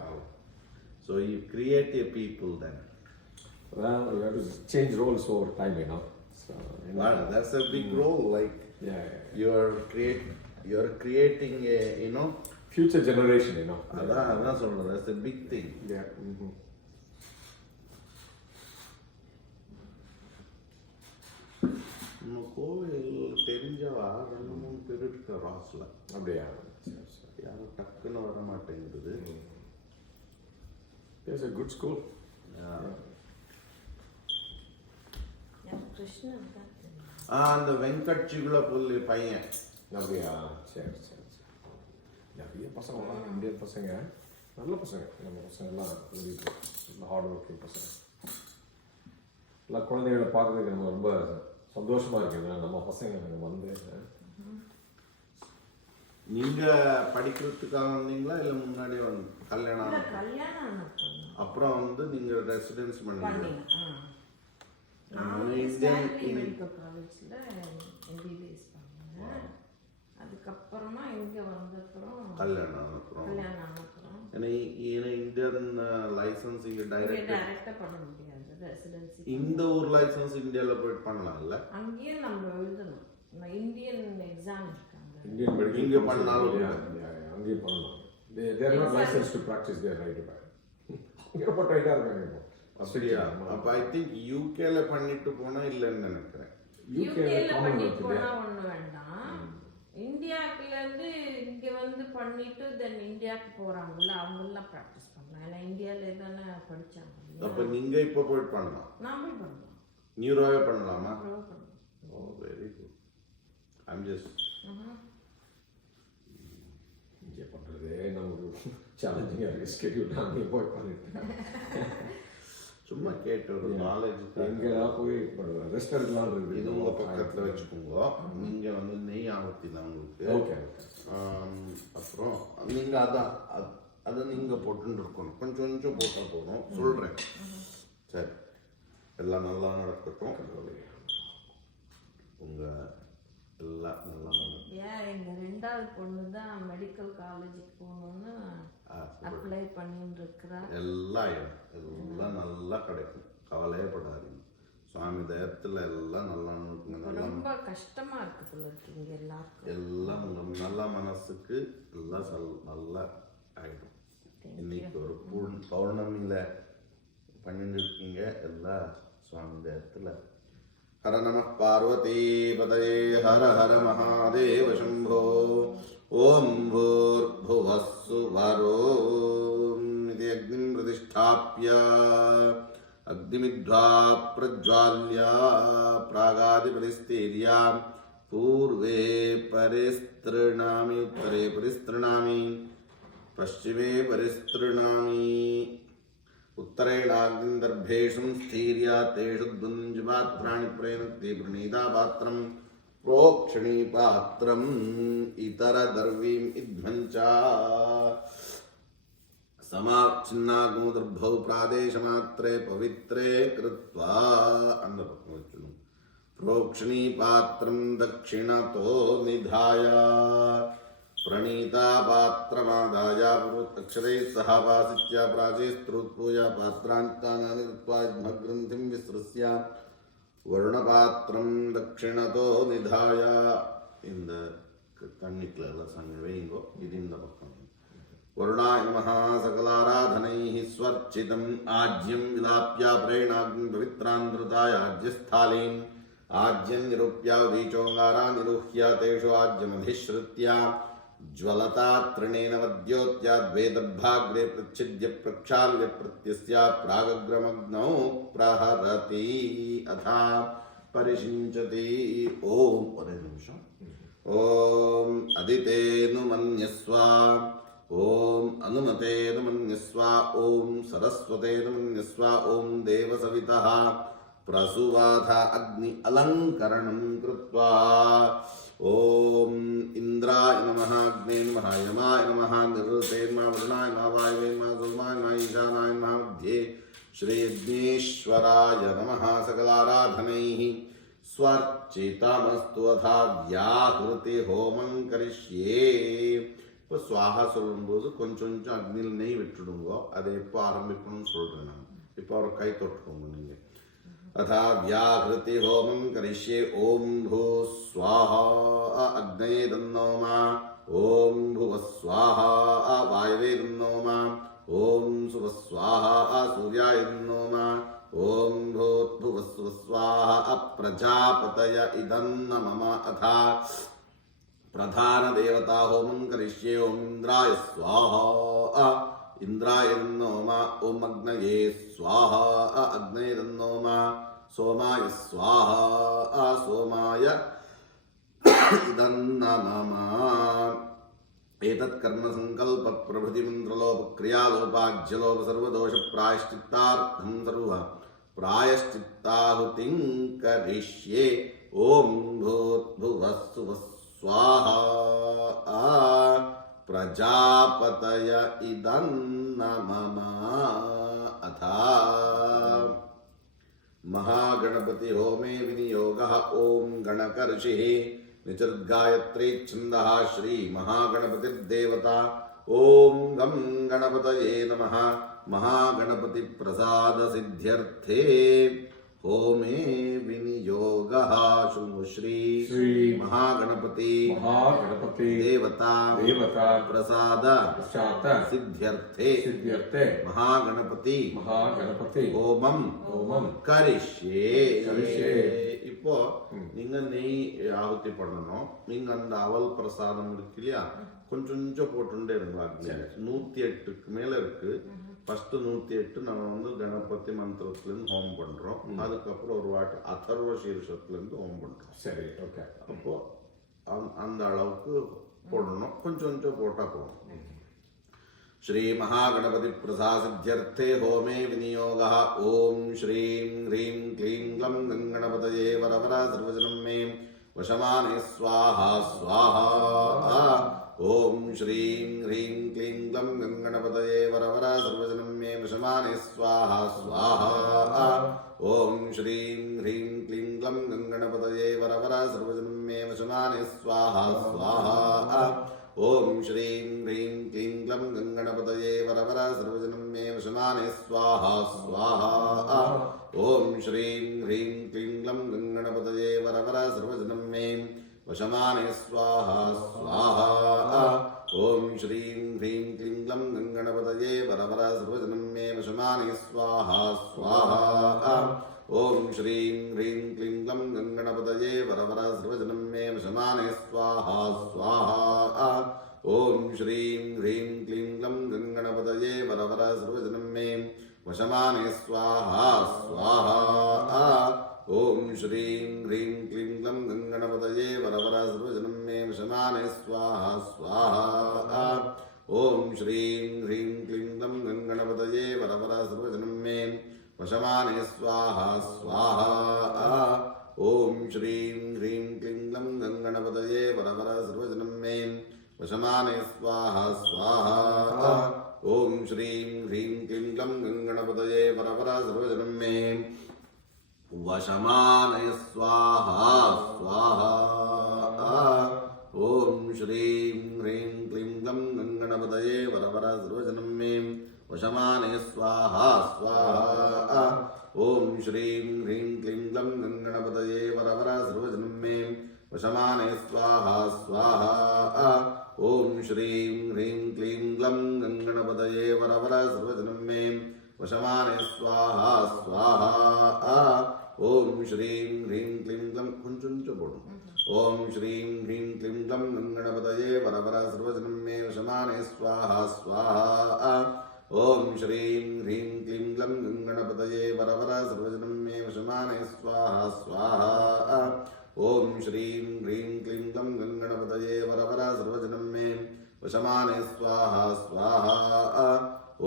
So you create a people then. Well, you have to change roles over time, So, Wow, that's a big role. Yeah. You're creating a, Future generation, அதான் சொல்றேன். That's a big thing. Yeah. நம்ம கோவில் தெரிஞ்சவா 2-3 பேர் இருக்க ராஸ்ல. அப்படியா? யாரும் டக்குன்னு வர மாட்டேங்குது. It's a good school. அந்த வெங்கட் சிகுலப்புள்ளி பையன். அப்படியா? சரி. நிறைய பசங்க இந்தியன் பசங்க, நல்ல பசங்க. நம்ம பசங்கள்லாம் நல்ல ஹார்ட் ஒர்க்கிங் பசங்க. எல்லா குழந்தைகளை பார்க்கறதுக்கு நம்ம ரொம்ப சந்தோஷமா இருக்கு. நம்ம பசங்க வந்து நீங்க படிக்கிறதுக்காக வந்தீங்களா இல்லை முன்னாடி வந்து கல்யாணம் இல்ல, ஆன- கல்யாணம் ஆனப்போ அப்புறம் வந்து நீங்க ரெசிடென்ஸ் பண்ணீங்க பண்ணேன். நான் நான் வந்து இந்தியன் ஸ்டான்லி மெடிக்கல் காலேஜில் MBBS பண்ணேன். அதுக்கப்புறமா இங்கே வந்தப்புறம் கல்யாணம் அப்புறம் கல்யாணம் ஆனப்புறம் ஏன்னா இந்தியன் லைசன்ஸ் இங்க இங்கே டைரக்ட் டைரெக்டாக பண்ண முடியாது, ரெசிடென்சி. இந்த ஒரு லைசன்ஸ் இந்தியாவில் போயிட்டு பண்ணலாம்ல அங்கேயும் நம்ம எழுதணும். இந்தியன் எக்ஸாம் இருக்காங்க. இந்தியன் மெடிக்கல் இங்க பண்ணாலும் அங்கேயும் பண்ணலாம். they are not licensed to practice their right to இங்கே ரொம்ப டைட்டாக இருக்காங்க இப்போ. அப்படியா அப்ப ஐ திங்க் யூகேல பண்ணிட்டு போனா இல்லைன்னு நினைக்கிறேன். யூகேல பண்ணிட்டு போனா ஒண்ணு வேண்டாம். இந்தியாக்குல இருந்து இங்க வந்து பண்ணிட்டு தென் இந்தியாவுக்கு போறாங்கல்ல, அவங்க எல்லாம் ப்ராக்டிஸ் பண்ணலாம். ஏன்னா இந்தியால தானே படிச்சாங்க. அப்ப நீங்க இப்ப போயிட்டு பண்ணலாம், நாமளும் பண்ணலாம், நியூராவே பண்ணலாமா? அவ்வளவா பண்ணலாம். ஓ வெரி குட். ஐம் ஜஸ்ட் இங்கே பண்ணுறதே நமக்கு சேலஞ்சிங்காக இருக்குது. ஸ்கெடியூல் அங்கே போய் பண்ணிட்டு சும்மா கேட்ட ஒரு நாலேஜ். எங்கேதான் போய் ரெஸ்ட் எடுக்கலாம் இருக்குது. இது உங்க பக்கத்துல வச்சுக்கோங்க. நீங்க வந்து நெய் ஆவர்த்தி தான் உங்களுக்கு. ஓகே அப்புறம் நீங்க அதான் அதை நீங்க போட்டுட்டு இருக்கணும். கொஞ்சம் கொஞ்சம் போட்டா போதும். சொல்றேன். சரி, எல்லாம் நல்லா நடக்கட்டும். உங்க எல்லாம் நல்லா நடக்கும். ஏன் எங்க ரெண்டாவது பொண்ணு தான் மெடிக்கல் காலேஜுக்கு போகணும்னு அப்ளை பண்ணிட்டு இருக்கிறா. எல்லாம் நல்லா கிடைக்கும், கவலையே படாதீங்க. சுவாமி தயத்துல எல்லாம் நல்லா இருக்குங்க. ரொம்ப கஷ்டமா இருக்கு போல இருக்கு இங்க எல்லாருக்கும். எல்லாம் உங்க நல்ல மனசுக்கு எல்லாம் நல்லா ஆயிடும். இன்னைக்கு ஒரு பௌர்ணமியில பண்ணிட்டு இருக்கீங்க எல்லாம் சுவாமி தயத்துல. ஹர நம பார்வதி பதயே ஹர ஹர மகாதேவ சம்போ. ஓம் பூர்புவஸ்ஸு வரோம் இதி அக்னிம் பிரதிஷ்டாப்ய அக்னிமித்வா பிரஜ்வால்ய பிராகாதி பரிஸ்தீர்யா பூர்வே பரிஸ்த்ருணாமி உத்தரே பரிஸ்த்ருணாமி பश्चिमे परिस्तृणामि. उत्तरेणाग्निदर्भेषु स्थीर्या तेषु द्वन्द्वपात्राणि प्रेणक्ति प्रणीतापात्रं प्रोक्षणीपात्रम् इतरदर्वीम् इध्वञ्च समाच्छिन्नाग्निदर्भौ प्रादेशमात्रे पवित्रे कृत्वा प्रोक्षणीपात्रं दक्षिणतो निधाय प्रणीता पात्रमादाय पूर्वक्षते सह वासित्या प्राचे स्त्रोत्पूजा पात्रान्तानानि कृत्वा ग्रन्थिं विसृज्य वर्णपात्रं दक्षिणतो निधाय. இந்த தண்ணிக்குள்ள எல்லாம் சங்க வைங்கோ. இது இந்த பக்கம். வருணாய நமः सकलाराधनैः स्वर्चितम् आज्यं विलाप्य प्रेणाग्नि पवित्रान्द्रताय आज्यस्थालीम् आज्यं निरूप्य उदीचोङ्गारा निरूह्य तेषु आज्यमधिश्रुत्य ज्वलता तृणेन वद्योत्या द्वे दर्भाग्रे प्रच्छिद्य प्रक्षाल्य प्रत्यस्य प्रागग्रमग्नौ प्रहरति अथा परिषिञ्चति. ओम एक निमिषं. ओम अदितेनु मन्यस्व, ओम अनुमतेनु मन्यस्व, ओम सरस्वतेनु मन्यस्व, ओम देवसवितः प्रसुवाथ अग्नि अलंकरणं कृत्वा ओम इंद्राय नमः, अग्ने नमः, यमाय नमः, निरुते नमः, वरुणाय नमः, वायवे नमः, सोमाय नमः, ईशानाय नमः, मध्ये श्री यज्ञेश्वराय नमः. सकलाराधनैः स्वर्चितमस्तु अथा व्याहृति होमं करिष्ये. இப்போ சுவாகா சொல்லும்போது கொஞ்சம் கொஞ்சம் அக்னியில் நெய் விட்டுடுங்கோ. அதை எப்போ ஆரம்பிக்கணும்னு சொல்கிறேன் நான். இப்போ அவர் கை தொட்டுக்கோங்க நீங்கள். अथा व्याहृति होमं करिष्ये. ओम भू स्वाहा अग्नये तन्नो मा. ओम भुव स्वाहा वायवे तन्नो मा. ओम सुव स्वाहा सूर्याय तन्नो मा. ओम भूर्भुव सुव स्वाहा अप्रजापतय इदं मम. अथा प्रधान देवता होमं करिष्ये. ओम इंद्राय स्वाहा इंद्राय तन्नो मा. ओम अग्नये स्वाहा अग्नये तन्नो मा. सोमाय स्वाहा सोमाय इदं नमः. एतत् कर्म संकल्प प्रभृति मंत्रलोप क्रियालोपाज्यलोप सर्वदोष प्रायश्चित्तार्थं सर्व प्रायश्चित्ताहुतिं करिष्ये. ओम भूर्भुवः सुवः स्वाहा प्रजापतय इदन्न मम अथा महागणपति होमे विनियोगः ओम गणकर्षिः निचर्गायत्री छन्दः श्री महागणपतिर्देवता ओम गं गणपतये नमः महागणपति प्रसाद सिद्ध्यर्थे होमे विनियोगः श्री महागणपति देवता प्रसाद सिद्ध्यर्थे महागणपति होमम करिष्ये இப்போ நீங்க நெய் ஆகுத்தி பண்ணணும். நீங்க அந்த அவல் பிரசாதம் இருக்கு இல்லையா, கொஞ்சம் கொஞ்சம் போட்டுட்டே இருங்களா. 108க்கு மேல இருக்கு. ஃபர்ஸ்ட் 108 நம்ம வந்து கணபதி மந்திரத்துலேருந்து ஹோம் பண்றோம். அதுக்கப்புறம் ஒரு வாட்டி அதர்வ சீர்ஷத்துலேருந்து ஹோம் பண்றோம். சரி, ஓகே. அப்போ அந்த அளவுக்கு போடணும். கொஞ்சம் கொஞ்சம் போட்டா போதும். श्री महागणपति प्रसासिद्ध्यर्थे होमे विनियोगः ओम श्रीं ह्रीं क्लीं ग्लं गणपतये वरवरा सर्वजनं मे वशमाने स्वाहा स्वाहा ओम श्रीं ह्रीं क्लीं ग्लं गणपतये वरवरा सर्वजनं मे वशमाने स्वाहा स्वाहा ओम श्रीं ह्रीं क्लीं ग्लं गणपतये वरवरा सर्वजनं मे वशमाने स्वाहा स्वाहा ओम श्रीं ह्रीं क्लीं ग्लं गणपतये वरवरा सर्वजनं मे वशमाने स्वाहा स्वाहा ओम श्रीं ह्रीं क्लीं ग्लं गणपतये वरवरा सर्वजनं मे वशमाने स्वाहा स्वाहा ओम श्रीं ह्रीं क्लीं ग्लं गणपतये वरवरा सर्वजनं मे वशमाने स्वाहा स्वाहा ओम श्रीं ह्रीं क्लीं ग्लं गणपतये वरवरा सर्वजनं मे वशमाने स्वाहा स्वाहा ओम श्रीं ह्रीं क्लीं ग्लं गणपतये वरवरा सर्वजनं मे वशमाने स्वाहा स्वाहा ओम श्रीं ह्रीं क्लीं ग्लं गणपतये वरवरा सर्वजनं मे वशमाने स्वाहा स्वाहा ओम श्रीं ह्रीं क्लीं ग्लं गणपतये वरवरा सर्वजनं मे वशमाने स्वाहा स्वाहा ओम श्रीं ह्रीं क्लीं ग्लं गणपतये वरवरा सर्वजनं मे वशमाने स्वाहा स्वाहा ओम श्रीं ह्रीं क्लीं ग्लं गणपतये वरवरा सर्वजनं मे वशमाने स्वाहा स्वाहा ओम श्रीं ह्रीं क्लीं ग्लं गणपतये वरवरा सर्वजनं मे वशमाने स्वाहा स्वाहा ओम श्रीं ह्रीं क्लीं ग्लं गणपतये वरवरा सर्वजनं मे वशमाने स्वाहा स्वाहा ओम श्रीं ह्रीं क्लीं ग्लं गणपतये वरवरा सर्वजनं मे वशमाने स्वाहा स्वाहा ओम श्रीं ह्रीं क्लीं ग्लं ओम श्रीं ह्रीं क्लीं ग्लं गणपतये वरवरा सर्वजनं मे वशमाने स्वाहा स्वाहा ओम श्रीं ह्रीं क्लीं ग्लं गणपतये वरवरा सर्वजनं मे वशमाने स्वाहा स्वाहा ओम श्रीं ह्रीं क्लीं ग्लं गणपतये वरवरा सर्वजनं मे वशमाने स्वाहा स्वाहा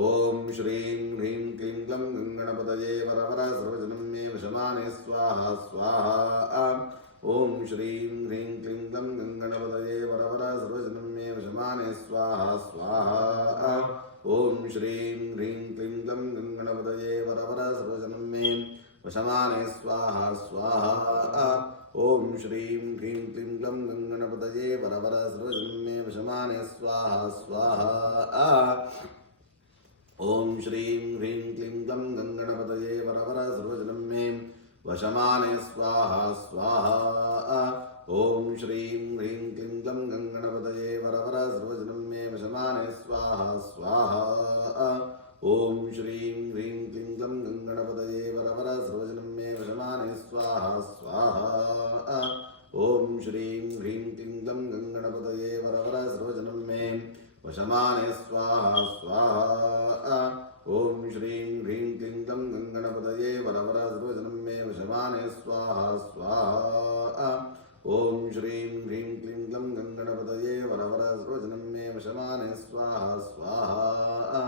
ओम श्रीं ह्रीं क्लीं ग्लं गणपतये वरवरा सर्वजनं मे वशमाने स्वाहा स्वाहा ओम श्रीं ह्रीं क्लीं ग्लं गणपतये वरवरा सर्वजनं मे वशमाने स्वाहा स्वाहा ओम श्रीं ह्रीं क्लीं ग्लं गणपतये वरवरा सर्वजनं मे वशमाने स्वाहा स्वाहा ओम श्रीं ह्रीं क्लीं ग्लं गणपतये वरवरा सर्वजनं मे वशमाने स्वाहा स्वाहा ओम श्रीं ह्रीं क्लीं ग्लं गणपतये वरवरा सर्वजनं मे वशमाने स्वाहा स्वाहा ओम श्रीं ह्रीं क्लीं ग्लं गणपतये वरवरा सर्वजनं मे वशमाने स्वाहा स्वाहा ओम श्रीं ह्रीं क्लीं ग्लं गणपतये वरवरा सर्वजनं मे वशमाने स्वाहा स्वाहा ओम श्रीं ह्रीं क्लीं ग्लं गणपतये वरवरा सर्वजनं मे वशमाने स्वाहा स्वाहा ओम श्रीं ह्रीं क्लीं ग्लं गणपतये वरवरा सर्वजनं मे वशमाने स्वाहा स्वाहा ओम श्रीं ह्रीं क्लीं ग्लं गणपतये वरवरा सर्वजनं मे वशमाने स्वाहा स्वाहा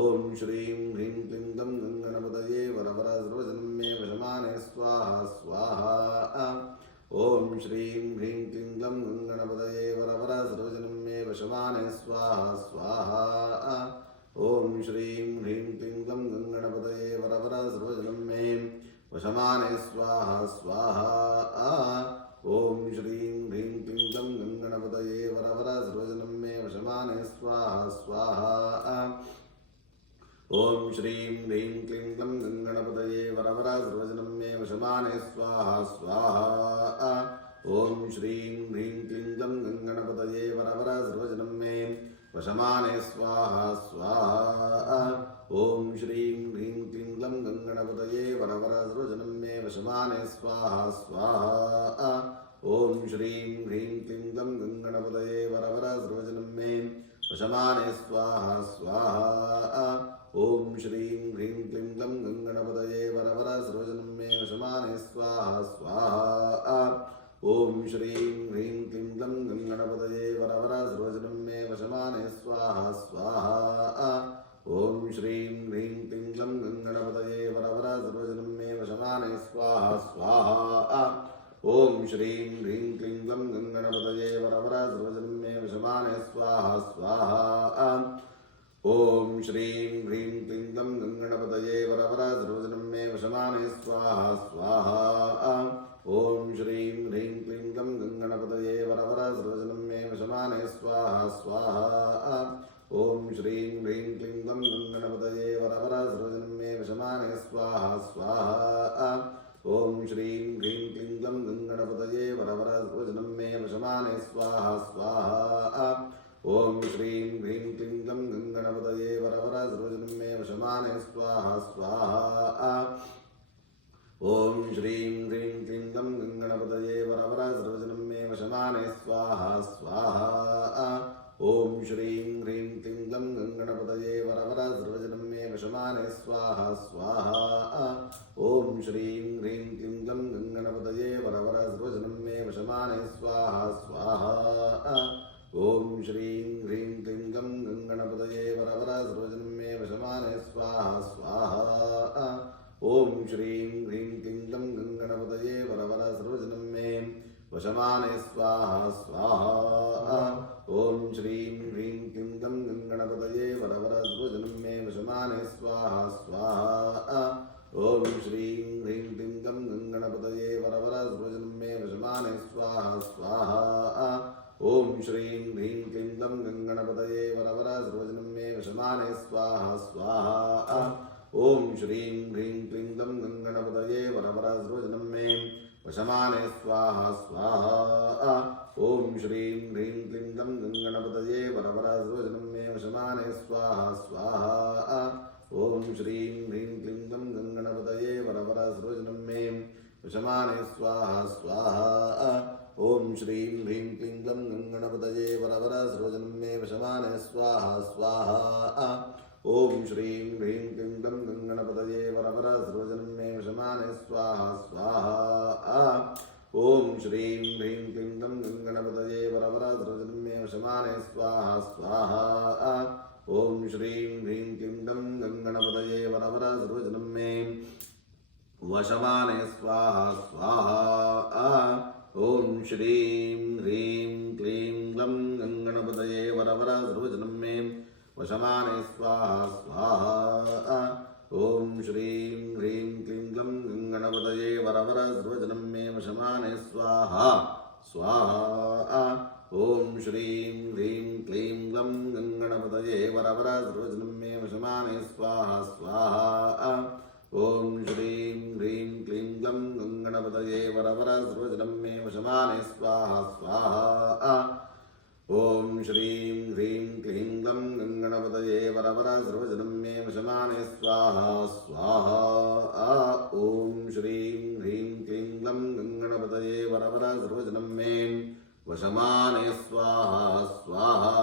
ओम श्रीं ह्रीं क्लीं ग्लं गणपतये वरवरा सर्वजनं मे वशमाने स्वाहा स्वाहा ఓం శ్రీం హ్రీం క్లీం గ్లం గణపతయే వరవర సర్వజనం మే వశమానే స్వాహా స్వాహా ఓం శ్రీం హ్రీం క్లీం గ్లం గణపతయే వరవర సర్వజనం మే వశమానే స్వాహా స్వాహా ఓం శ్రీం హ్రీం క్లీం గ్లం గణపతయే వరవర సర్వజనం మే వశమానే స్వాహా స్వాహా ఓం శ్రీం హ్రీం క్లీం గ్లం గణపతయే వరవర సర్వజనం మే వశమానే స్వాహా స్వాహా ఓం శ్రీం హ్రీం క్లీం గ్లం గణపతయే వరవర సర్వజనం మే వశమానే స్వాహా స్వాహా ఓం శ్రీం హ్రీం క్లీం గ్లం గణపతయే వరవర సర్వజనం మే వశమానే స్వాహా స్వాహా ఓం శ్రీం హ్రీం క్లీం గ్లం గణపతయే వరవర సర్వజనం మే వశమానే స్వాహా స్వాహా ఓం శ్రీం హ్రీం క్లీం గ్లం గణపతయే వరవర సర్వజనం మే వశమానే స్వాహా స్వాహా ఓం శ్రీం హ్రీం క్లీం గ్లం గణపతయే వరవర సర్వజనం మే వశమానే స్వాహా స్వాహా ఓం శ్రీం హ్రీం క్లీం గ్లం గణపతయే వరవర సర్వజనం మే వశమానే స్వాహా స్వాహా ఓం శ్రీం హ్రీం క్లీం గ్లం గణపతయే వరవర సర్వజనం మే వశమానే స్వాహా స్వాహా ఓం శ్రీం హ్రీం క్లీం గ్లం గణపతయే వరవర సర్వజనం మే వశమానే స్వాహా స్వాహా ఓం శ్రీం హ్రీం క్లీం గ్లం గణపతయే వరవర సర్వజనం మే వశమానే స్వాహా స్వాహా ఓం శ్రీం హ్రీం క్లీం గ్లం గణపతయే వరవర సర్వజనం మే వశమానే స్వాహా స్వాహా ఓం శ్రీం హ్రీం క్లీం గ్లం గణపతయే వరవర సర్వజనం మే వశమానే స్వాహా స్వాహా ఓం శ్రీం హ్రీం క్లీం గ్లం గణపతయే వరవర సర్వజనం మే వశమానే స్వాహా స్వాహా ఓం శ్రీం హ్రీం క్లీం గ్లం గణపతయే వరవర సర్వజనం మే వశమానే స్వాహా స్వాహా ఓం శ్రీం హ్రీం క్లీం గ్లం గణపతయే వరవర సర్వజనం మే వశమానే స్వాహా స్వాహా ఓం శ్రీం హ్రీం క్లీం గ్లం గణపతయే వరవర సర్వజనం మే వశమానే స్వాహా స్వాహా ఓం శ్రీం హ్రీం క్లీం గ్లం గణపతయే వరవర సర్వజనం మే వశమానే స్వాహా స్వాహా ఓం శ్రీం హ్రీం క్లీం గ్లం గణపతయే వరవర సర్వజనం మే వశమానే స్వాహా స్వాహా ఓం శ్రీం హ్రీం క్లీం గ్లం గణపతయే వరవర సర్వజనం మే వశమానే స్వాహా స్వాహా ఓం శ్రీం హ్రీం క్లీం గ్లం గణపతయే వరవర సర్వజనం మే వశమానే స్వాహా స్వాహా ఓం శ్రీం హ్రీం క్లీం గ్లం గణపతయే వరవర సర్వజనం మే వశమానే స్వాహా స్వాహా ఓం శ్రీం హ్రీం క్లీం గ్లం గణపతయే వరవర సర్వజనం మే వశమానే స్వాహా స్వాహా ఓం శ్రీం హ్రీం క్లీం గ్లం గణపతయే వరవర సర్వజనం మే వశమానే స్వాహా స్వాహా ఓం శ్రీం హ్రీం క్లీం గ్లం గణపతయే వరవర సర్వజనం మే వశమానే స్వాహా స్వాహా ఓం శ్రీం హ్రీం క్లీం గ్లం గణపతయే వరవర సర్వజనం మే వశమానే స్వాహా స్వాహా ఓం శ్రీం హ్రీం క్లీం గ్లం గణపతయే వరవర సర్వజనం మే వశమానే స్వాహా స్వాహా ఓం శ్రీం హ్రీం క్లీం గ్లం గణపతయే వరవర సర్వజనం మే వశమానే స్వాహా స్వాహా ఓం శ్రీం హ్రీం క్లీం గ్లం గణపతయే వరవర సర్వజనం మే వశమానే స్వాహా స్వాహా ఓం శ్రీం హ్రీం క్లీం గ్లం గణపతయే వరవర సర్వజనం మే వశమానే స్వాహా స్వాహా ఓం శ్రీం హ్రీం క్లీం గ్లం గణపతయే వరవర సర్వజనం మే వశమానే స్వాహా స్వాహా ఓం శ్రీం హ్రీం క్లీం గ్లం గణపతయే వరవర సర్వజనం మే వశమానే స్వాహా స్వాహా ఓం శ్రీం హ్రీం క్లీం గ్లం గణపతయే వరవర సర్వజనం మే వశమానే స్వాహా స్వాహా ఓం శ్రీం హ్రీం క్లీం గ్లం గణపతయే వరవర సర్వజనం మే వశమానే స్వాహా స్వాహా ఓం శ్రీం హ్రీం క్లీం గ్లం గణపతయే వరవర సర్వజనం మే వశమానే స్వాహా స్వాహా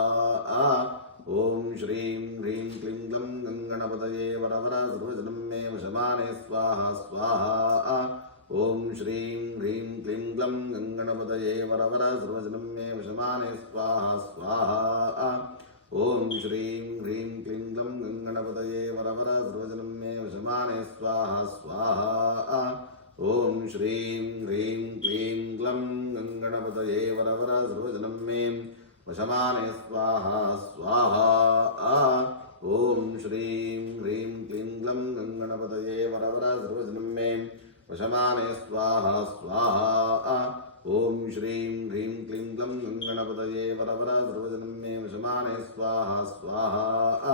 ఓం శ్రీం హ్రీం క్లీం గ్లం గణపతయే వరవర సర్వజనం మే వశమానే స్వాహా స్వాహా ఓం శ్రీం హ్రీం క్లీం గ్లం గణపతయే వరవర సర్వజనం మే వశమానే స్వాహా స్వాహా ఓం శ్రీం హ్రీం క్లీం గ్లం గణపతయే వరవర సర్వజనం మే వశమానే స్వాహా స్వాహా ఓం श्रीं ह्रीं क्लीं ग्लं गङ्गणपतये वरवरा सर्वजनं मे वशमाने स्वाहा स्वाहा ॐ श्रीं ह्रीं क्लीं ग्लं गङ्गणपतये वरवरा सर्वजनं मे वशमाने स्वाहा स्वाहा ॐ श्रीं ह्रीं क्लीं ग्लं गङ्गणपतये वरवरा सर्वजनं मे वशमाने स्वाहा स्वाहा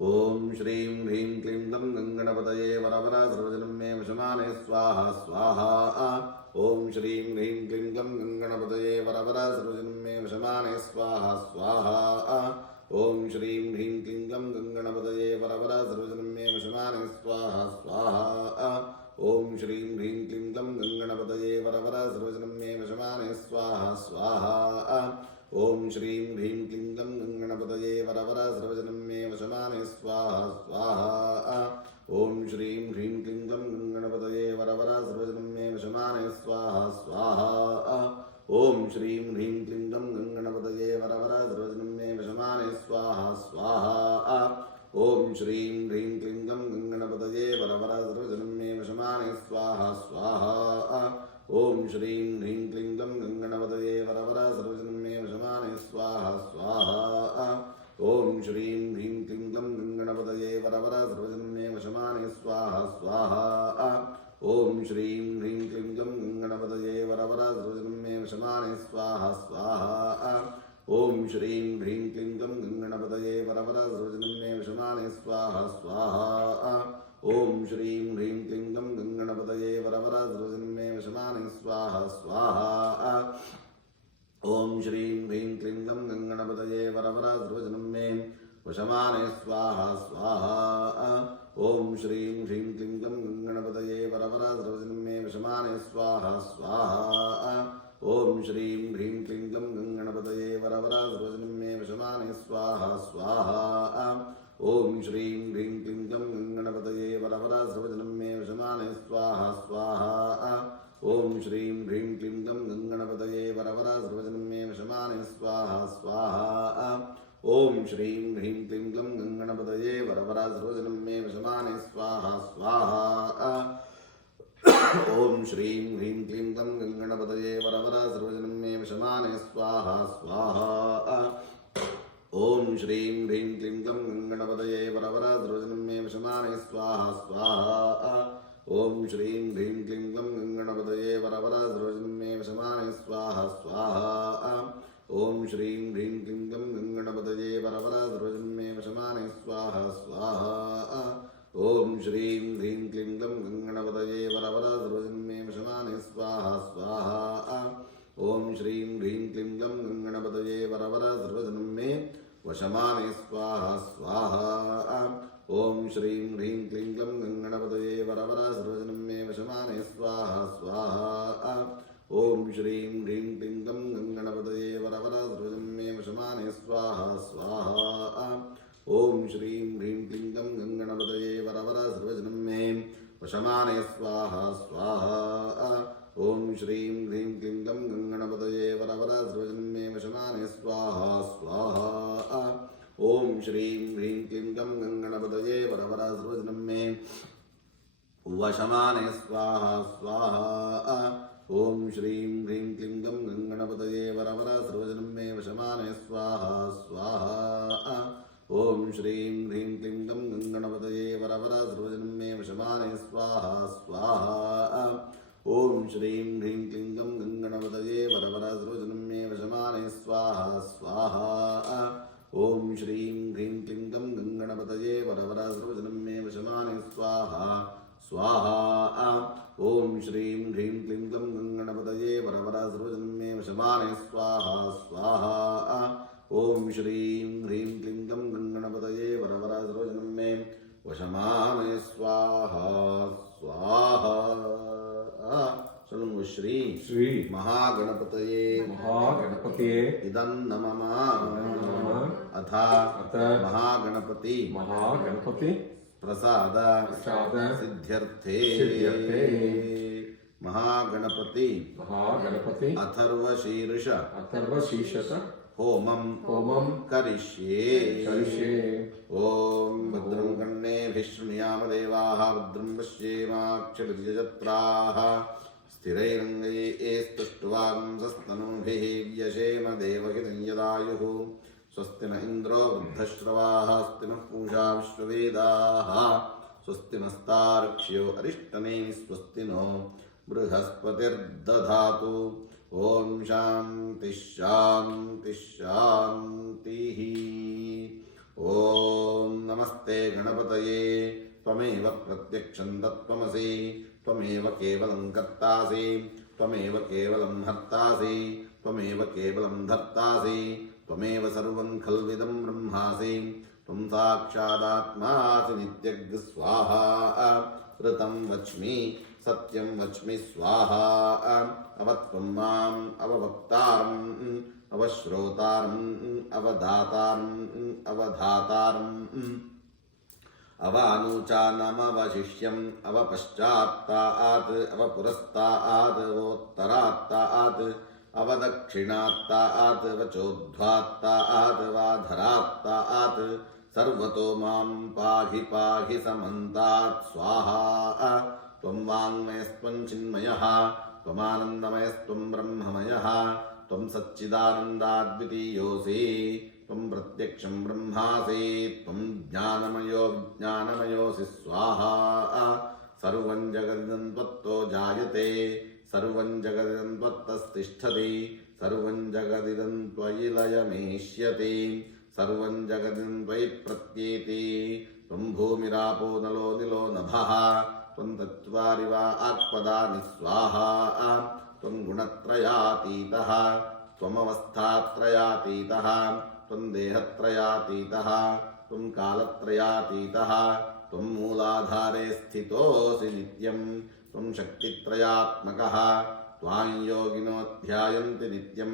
ॐ श्रीं ह्रीं क्लीं ग्लं गङ्गणपतये वरवरा सर्वजनं मे वशमाने स्वाहा स्वाहा ॐ श्रीं ह्रीं क्लीं ग्लं गङ्गणपतये वरवरा सर्वजनं मे वशमाने स्वाहा स्वाहा ॐ श्रीं ह्रीं क्लीं ग्लं गङ्गणपतये वरवरा सर्वजनं मे वशमाने स्वाहा स्वाहा ॐ श्रीं ह्रीं क्लीं ग्लं गङ्गणपतये वरवरा सर्वजनं मे वशमाने स्वाहा स्वाहा ॐ श्रीं ह्रीं क्लीं ग्लं गङ्गणपतये वरवरा सर्वजनं मे वशमाने स्वाहा स्वाहा ॐ श्रीं ह्रीं क्लीं ग्लं गङ्गणपतये वरवरा सर्वजनं मे वशमाने स्वाहा स्वाहा ॐ श्रीं ह्रीं क्लीं ग्लं गङ्गणपतये वरवरा सर्वजनं मे वशमाने स्वाहा स्वाहा ॐ श्रीं ह्रीं क्लीं ग्लं गङ्गणपतये वरवरा सर्वजनं मे वशमाने स्वाहा स्वाहा ॐ श्रीं ह्रीं क्लीं ग्लं गङ्गणपतये वरवरा सर्वजनं मे वशमाने स्वाहा स्वाहा ॐ श्रीं ह्रीं क्लीं ग्लं गङ्गणपतये वरवरा सर्वजनं मे वशमाने स्वाहा स्वाहा ॐ श्रीं ह्रीं क्लीं ग्लं गङ्गणपतये वरवरा सर्वजनं मे वशमाने स्वाहा स्वाहा ॐ श्रीं ह्रीं क्लीं ग्लं गङ्गणपतये वरवरा सर्वजनं मे वशमाने स्वाहा स्वाहा ॐ श्रीं ह्रीं क्लीं ग्लं गङ्गणपतये वरवरा सर्वजनं मे वशमाने स्वाहा स्वाहा ॐ श्रीं ह्रीं क्लीं ग्लं गङ्गणपतये वरवरा सर्वजनं मे वशमाने स्वाहा स्वाहा ॐ श्रीं ह्रीं क्लीं ग्लं गङ्गणपतये वरवरा सर्वजनं मे वशमाने स्वाहा स्वाहा ॐ श्रीं ह्रीं क्लीं ग्लं गङ्गणपतये वरवरा सर्वजनं मे वशमाने स्वाहा स्वाहा ॐ श्रीं ह्रीं क्लीं ग्लं गङ्गणपतये वरवरा सर्वजनं मे वशमाने स्वाहा स्वाहा ॐ श्रीं ह्रीं क्लीं ग्लं गङ्गणपतये वरवरा सर्वजनं मे वशमाने स्वाहा स्वाहा ॐ श्रीं ह्रीं क्लीं ग्लं गङ्गणपतये वरवरा सर्वजनं मे वशमाने स्वाहा स्वाहा ॐ श्रीं ह्रीं क्लीं ग्लं गङ्गणपतये वरवरा सर्वजनं मे वशमाने स्वाहा स्वाहा ॐ श्रीं ह्रीं क्लीं ग्लं गङ्गणपतये वरवरा सर्वजनं मे वशमाने स्वाहा स्वाहा ॐ श्रीं ह्रीं क्लीं ग्लं गङ्गणपतये वरवरा सर्वजनं मे वशमाने स्वाहा स्वाहा ॐ श्रीं ह्रीं क्लीं ग्लं गङ्गणपतये वरवरा सर्वजनं मे वशमाने स्वाहा स्वाहा ॐ श्रीं ह्रीं क्लीं ग्लं गङ्गणपतये वरवरा सर्वजनं मे वशमाने स्वाहा स्वाहा ॐ श्रीं ह्रीं क्लीं ग्लं गङ्गणपतये वरवरा सर्वजनं मे वशमाने स्वाहा स्वाहा ॐ श्रीं ह्रीं क्लीं ग्लं गङ्गणपतये वरवरा सर्वजनं मे वशमाने स्वाहा स्वाहा ॐ श्रीं ह्रीं क्लीं ग्लं गङ्गणपतये वरवरा सर्वजनं मे वशमाने स्वाहा स्वाहा ॐ श्रीं ह्रीं क्लीं ग्लं गङ्गणपतये वरवरा सर्वजनं मे वशमाने स्वाहा स्वाहा ॐ श्रीं ह्रीं क्लीं ग्लं गङ्गणपतये वरवरा सर्वजनं मे वशमाने स्वाहा स्वाहा ॐ श्रीं ह्रीं क्लीं ग्लं गङ्गणपतये वरवरा सर्वजनं मे वशमाने स्वाहा स्वाहा ॐ श्रीं ह्रीं क्लीं ग्लं गङ्गणपतये वरवरा सर्वजनं मे वशमाने स्वाहा स्वाहा ॐ श्रीं ह्रीं क्लीं ग्लं गङ्गणपतये वरवरा सर्वजनं मे वशमाने स्वाहा स्वाहा ॐ श्रीं ह्रीं क्लीं ग्लं गङ्गणपतये वरवरा सर्वजनं मे वशमाने स्वाहा स्वाहा ॐ श्रीं ह्रीं क्लीं ग्लं गङ्गणपतये वरवरा सर्वजनं मे वशमाने स्वाहा स्वाहा ॐ श्रीं ह्रीं क्लीं ग्लं गङ्गणपतये वरवरा सर्वजनं मे वशमाने स्वाहा स्वाहा ॐ श्रीं ह्रीं क्लीं ग्लं गङ्गणपतये वरवरा सर्वजनं मे वशमाने स्वाहा स्वाहा சொல்லுங்க ஸ்ரீ श्री महागणपतये महागणपतये इदं नमः अथ अथ महागणपति महागणपति प्रसाद प्रसाद सिद्ध्यर्थे सिद्ध्यर्थे महागणपति महागणपति अथर्वशीर्ष अथर्वशीर्ष होमं करिष्ये ॐ भद्रं कर्णेभिः शृणुयाम देवाः भद्रं पश्येमाक्षभिर्यजत्राः स्थिरैरङ्गैस्तुष्ट्वांसस्तनूभिः व्यशेम देवहितं यदायुः स्वस्ति न इन्द्रो वृद्धश्रवाः स्वस्ति नः पूषा विश्ववेदाः स्वस्ति नस्तार्क्ष्यो अरिष्टनेमिः स्वस्ति नो बृहस्पतिर्दधातु ॐ शान्तिः शान्तिः शान्तिः ॐ नमस्ते गणपतये त्वमेव प्रत्यक्षं तत्त्वमसि त्वमेव केवलं कर्तासि त्वमेव केवलं हर्तासि त्वमेव केवलं धर्तासि त्वमेव सर्वं खल्विदं ब्रह्मासि त्वं साक्षादात्मासि नित्यज्ञ स्वाहा ऋतं वच्मि सत्यं वच्मि स्वाहा अवत्वं माम् अववक्तारम् अवश्रोतारम् अवधातारम् अवधातारम् अवानूचानमवशिष्यम् अवपश्चात्तात् अवपुरस्तात् अवोत्तरात्तात् अवदक्षिणात्तात् अवचोद्ध्वात्तात् अवाधरात्तात् सर्वतो मां पाहि पाहि समन्तात् स्वाहा त्वं वाङ्मयस्त्वं चिन्मयः त्वमानन्दमयस्त्वं ब्रह्ममयः त्वं सच्चिदानन्दाद्वितीयोऽसि त्वं प्रत्यक्षं ब्रह्मासि त्वं ज्ञानमयो विज्ञानमयोऽसि स्वाहा सर्वं जगदिदं त्वत्तो जायते सर्वं जगदिदं त्वत्तस्तिष्ठति सर्वं जगदिदं त्वयि लयमेष्यति सर्वं जगदिदं त्वयि प्रत्येति त्वं भूमिरापो नलो निलो नभः त्वं तत्त्वारि वा आत्पदानि स्वाहा त्वं गुणत्रयातीतः त्वमवस्थात्रयातीतः त्वं देहत्रयातीतः त्वं कालत्रयातीतः त्वं मूलाधारे स्थितोऽसि नित्यं त्वं शक्तित्रयात्मकः त्वां योगिनो ध्यायन्ति नित्यं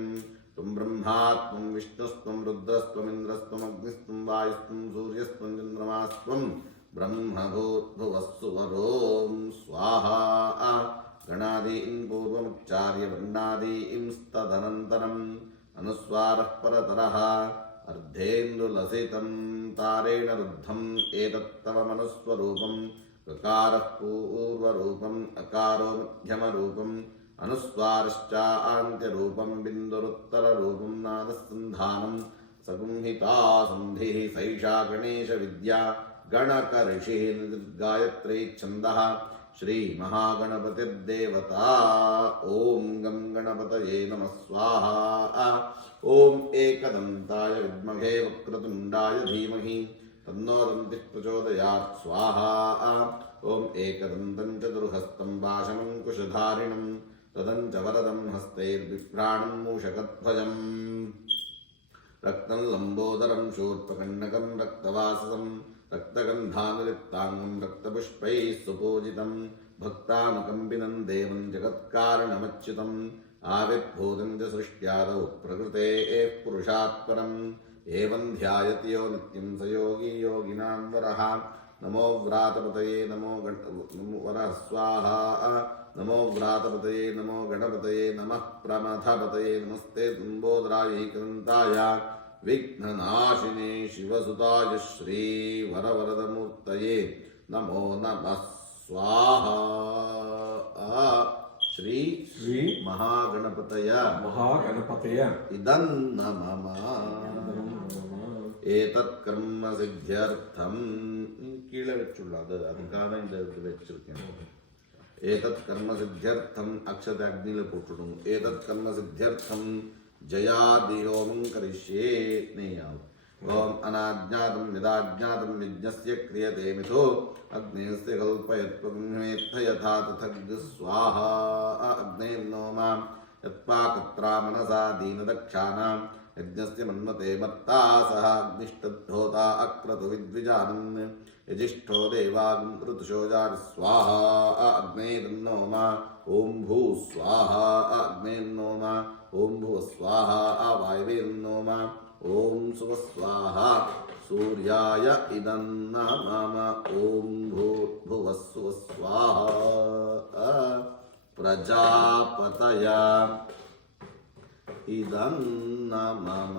त्वं ब्रह्मा त्वं विष्णुस्त्वं रुद्रस्त्वमिन्द्रस्त्वमग्निस्त्वं वायुस्त्वं सूर्यस्त्वं चन्द्रमास्त्वं ब्रह्मभूर्भुवस्सुवरों स्वाहा गणादीन् पूर्वमुच्चार्य वर्णादींस्तदनन्तरम् अनुस्वारः परतरः अर्धेन्दुलसितं तारेण रुद्धम् एतत्तव मनुस्वरूपम् ऋकारः पूर्वरूपम् अकारो मध्यमरूपम् अनुस्वारश्चान्त्यरूपं बिन्दुरुत्तररूपं नादसन्धानं सगुंहिता सन्धिः सैषा गणेशविद्या गणकऋषिः निर्गायत्री छन्दः श्रीमहागणपतिर्देवता ॐ गं गणपतये नमः स्वाहा ॐ एकदन्ताय विद्महे वक्रतुण्डाय धीमहि तन्नो दन्तिः प्रचोदयात् स्वाहा ॐ एकदन्तं चतुर्हस्तं पाशमङ्कुशधारिणं तदं च वरदं हस्तैर्बिभ्राणं मूषकध्वजम् रक्तं लम्बोदरं शूर्पकर्णकं रक्तवाससं रक्तगन्धानुलिप्ताङ्गं रक्तपुष्पैः सुपूजितं भक्तानुकम्पिनं देवं जगत्कारणमच्युतम् आविर्भूतं च सृष्ट्यादौ प्रकृतेः पुरुषात् परम् एवं ध्यायति यो नित्यं स योगी योगिनां वरः नमो व्रातपतये नमो वरः स्वाहा नमो व्रातपतये नमो गणपतये नमः प्रमथपतये नमस्ते लम्बोदराय एकदन्ताय विघ्ननाशिने शिवसुताय श्रीवरवरदमूर्तये नमो नमः स्वाहा श्री महागणपतय इदं नमः एतत् कर्म सिद्ध्यर्थं கீழே வச்சுள்ளாது அதுக்காக இந்த இது வச்சிருக்கேன் एतत् कर्म सिद्ध्यर्थम अक्षत अग्निल पोटुडुम एतत् कर्म सिद्ध्यर्थम जयादिहोमं करिष्ये नहीं आओ ओम अनाज्ञातं यदाज्ञातं यज्ञस्य क्रियते मिथो अग्नेस्य कल्पयत्पगुण्यमेत्थ यथा तथग् स्वाहा अग्नेर्नो मां यत्पाकत्रा मनसा दीनदक्षाणां यज्ञस्य मन्मते मत्ता सह अग्निष्टद्धोता अक्रतु विद्विजानन् यजिष्ठो देवागृतुषो जाति स्वाहा अग्नेर्नो मा ओं भू स्वाहा अग्नेर्नो मा ओं भुव स्वाहा वायवेर्नो मा ओं सुव स्वाहा सूर्याय इदं नमः ओं भूर्भुवः सुव स्वाहा प्रजापतय இதன்ன மம.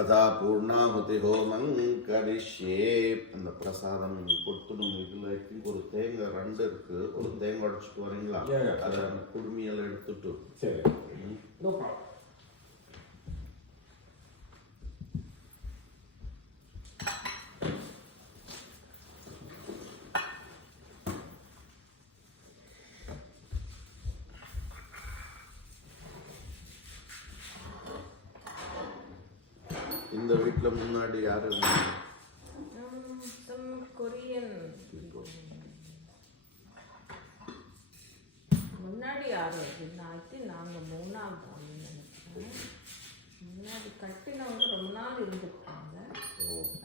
அதா பூர்ணாಹುತಿ ஹோமம் கரிஷ்யே. அந்த பிரசாதம் கொடுத்துடும். இதுல ஒரு தேங்காய் 2 இருக்கு. ஒரு தேங்காய் உடைச்சிட்டு வரீங்களா? அதை அந்த குடுமியெல்லாம் எடுத்துட்டு. சரி, நோ ப்ராப்ளம். இந்த வீட்டுல முன்னாடி யாரு? some Korean. முன்னாடி யாரும் அப்படின்னா நாங்கள் 3ஆவது ஆளுன்னு நினைக்கிறேன். முன்னாடி கட்டினவங்க ரொம்ப நாள் இருந்துருக்காங்க.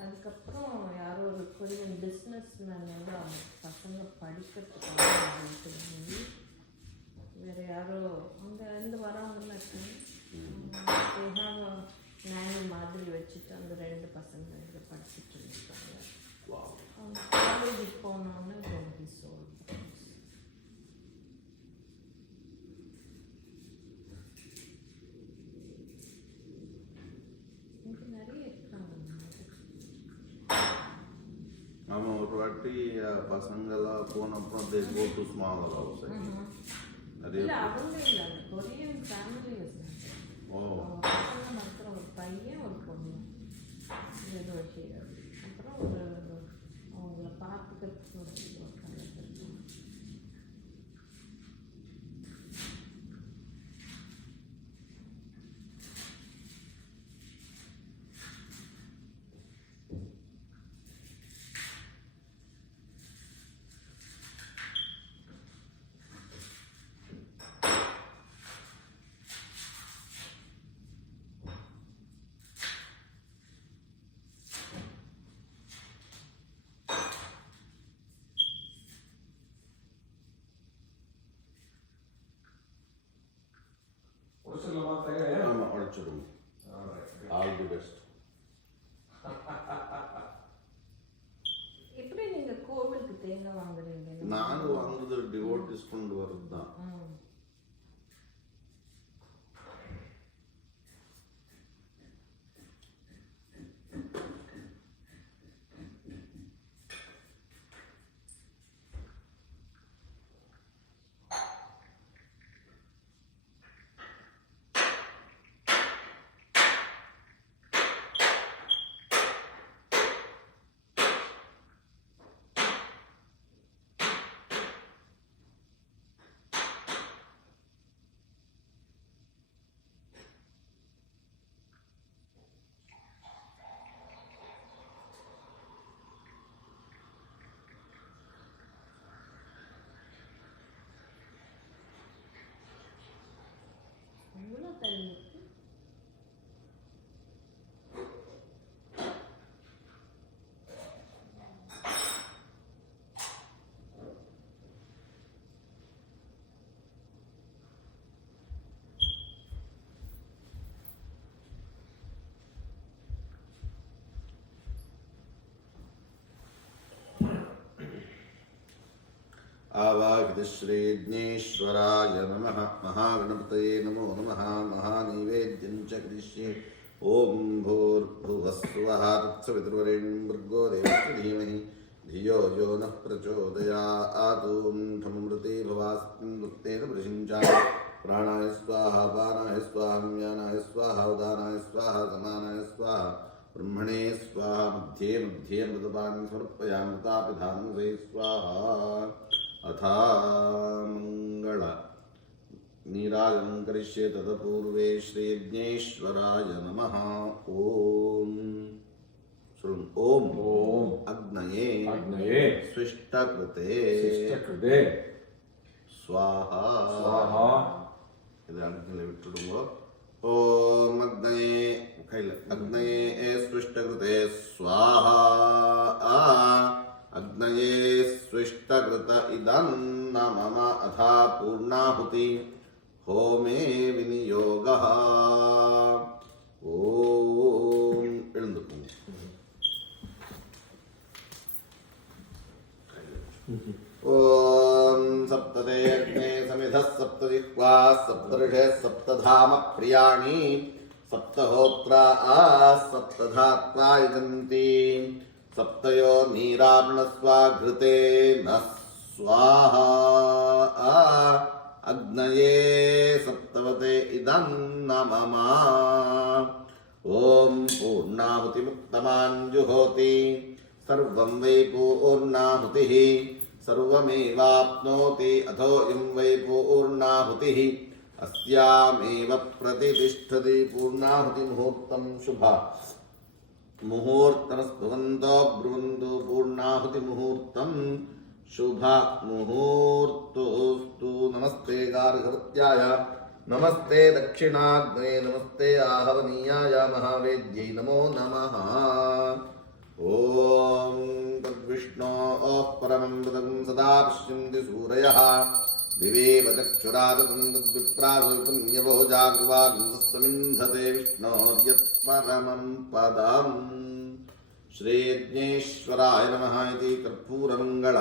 அதுக்கப்புறம் யாரோ ஒரு கொரியன் பிஸ்னஸ் மேன் வந்து அவங்க பசங்க படிக்கிறதுக்காக வீட்டுக்கு வேறு யாரோ அங்கே இருந்து வரவங்கலாம் இருக்காங்க. நானி மாதிரி வச்சுட்டு அந்த 2 பசங்க இங்கே படிச்சுட்டு இருக்காங்க. அவங்க காலேஜுக்கு போனோன்னு ரொம்ப சோல். இங்கே நிறைய இருக்காங்க. அவன் ஒரு வாட்டி பசங்கெல்லாம் போனப்புறம் they go to smaller house. நிறைய இல்லை அவங்க இல்லை, அந்த கொரியன் ஃபேமிலி வச்சுருக்காங்க. பசங்க மாத்திரம் ஒரு பையன் ஒரு பொண்ணு அப்புறம் ஒரு அவங்கள பார்த்துக்கிறதுக்கு ஒரு இருக்காங்க. ஆமா, உடைச்சிடும். All the best. எப்படி நீங்கள் கோவிலுக்கு தேங்காய் வாங்குறீங்க? நாங்க வாங்குறது டிவோட்டிஸ் கொண்டு வர்றது தான். எவ்வளோ தண்ணி இருக்கு? आवाहितश्रीज्ञेश्वराय नमः. महागणपतये नमो नमः. महानैवेद्यं च करिष्ये. ॐ भूर्भुवस्सुवः तत्सवितुर्वरेण्यं भर्गो देवस्य धीमहि धियो यो नः प्रचोदयात्. ठमृते भवास्तं वृत्तेन प्रशिञ्चामि. प्राणाय स्वाहा, पानाय स्वाहा, व्यानाय स्वाहा, उदानाय स्वाहा, समानाय स्वाहा, ब्रह्मणे स्वाहा. मध्ये मध्ये मृतपान् समर्पयामि. मृतापिधानसे स्वाहा. अथा मंगल नीराजनं करिष्ये. तदपूर्वे श्रीयज्ञेश्वराय नमः. ओम ओम ओम अग्नये अग्नये स्विष्टकृते शिष्टकृते स्वाहा स्वाहा. இது அग्निல விட்டுடுங்க. ஓம் அக்னயே கையில அக்னயே ஸ்விஷ்டकृते स्वाहा. अग्नये स्विष्टकृत इदं न मम अथा पूर्णाहुति होमे विनियोगः. ओम எழுந்துக்கும். सप्तधाम प्रियाणि सप्तहोत्रा सप्तधात्वा इदन्ति सप्तयो नीरार्णस्वा घृते न स्वाहा अग्नये सप्तवते इदं नमः ॐ पूर्णाहुतिमुत्तमाञ्जुहोति सर्वं वै पूर्णाहुतिः सर्वमेवाप्नोति अथोऽयं वै पूर्णाहुतिः अस्यामेव प्रतिष्ठति पूर्णाहुतिमुहूर्तं शुभा मुहूर्तमस्तुवन्तो ब्रुवन्तु पूर्णाहुतिमुहूर्तं शुभा मुहूर्तोस्तु नमस्ते गार्हवत्याय नमस्ते दक्षिणाग्ने नमस्ते आहवनीयाय महावेद्यै नमो नमः ॐ तद्विष्णोः परमं पदं सदा पश्यन्ति सूरयः दिवेव चक्षुरादतं तद्विप्रासो पुण्यभोजाग्रवाग्निस्तमिन्धते विष्णोर्यत्परमं पदम् श्रीयज्ञेश्वराय नमः इति कर्पूरमङ्गल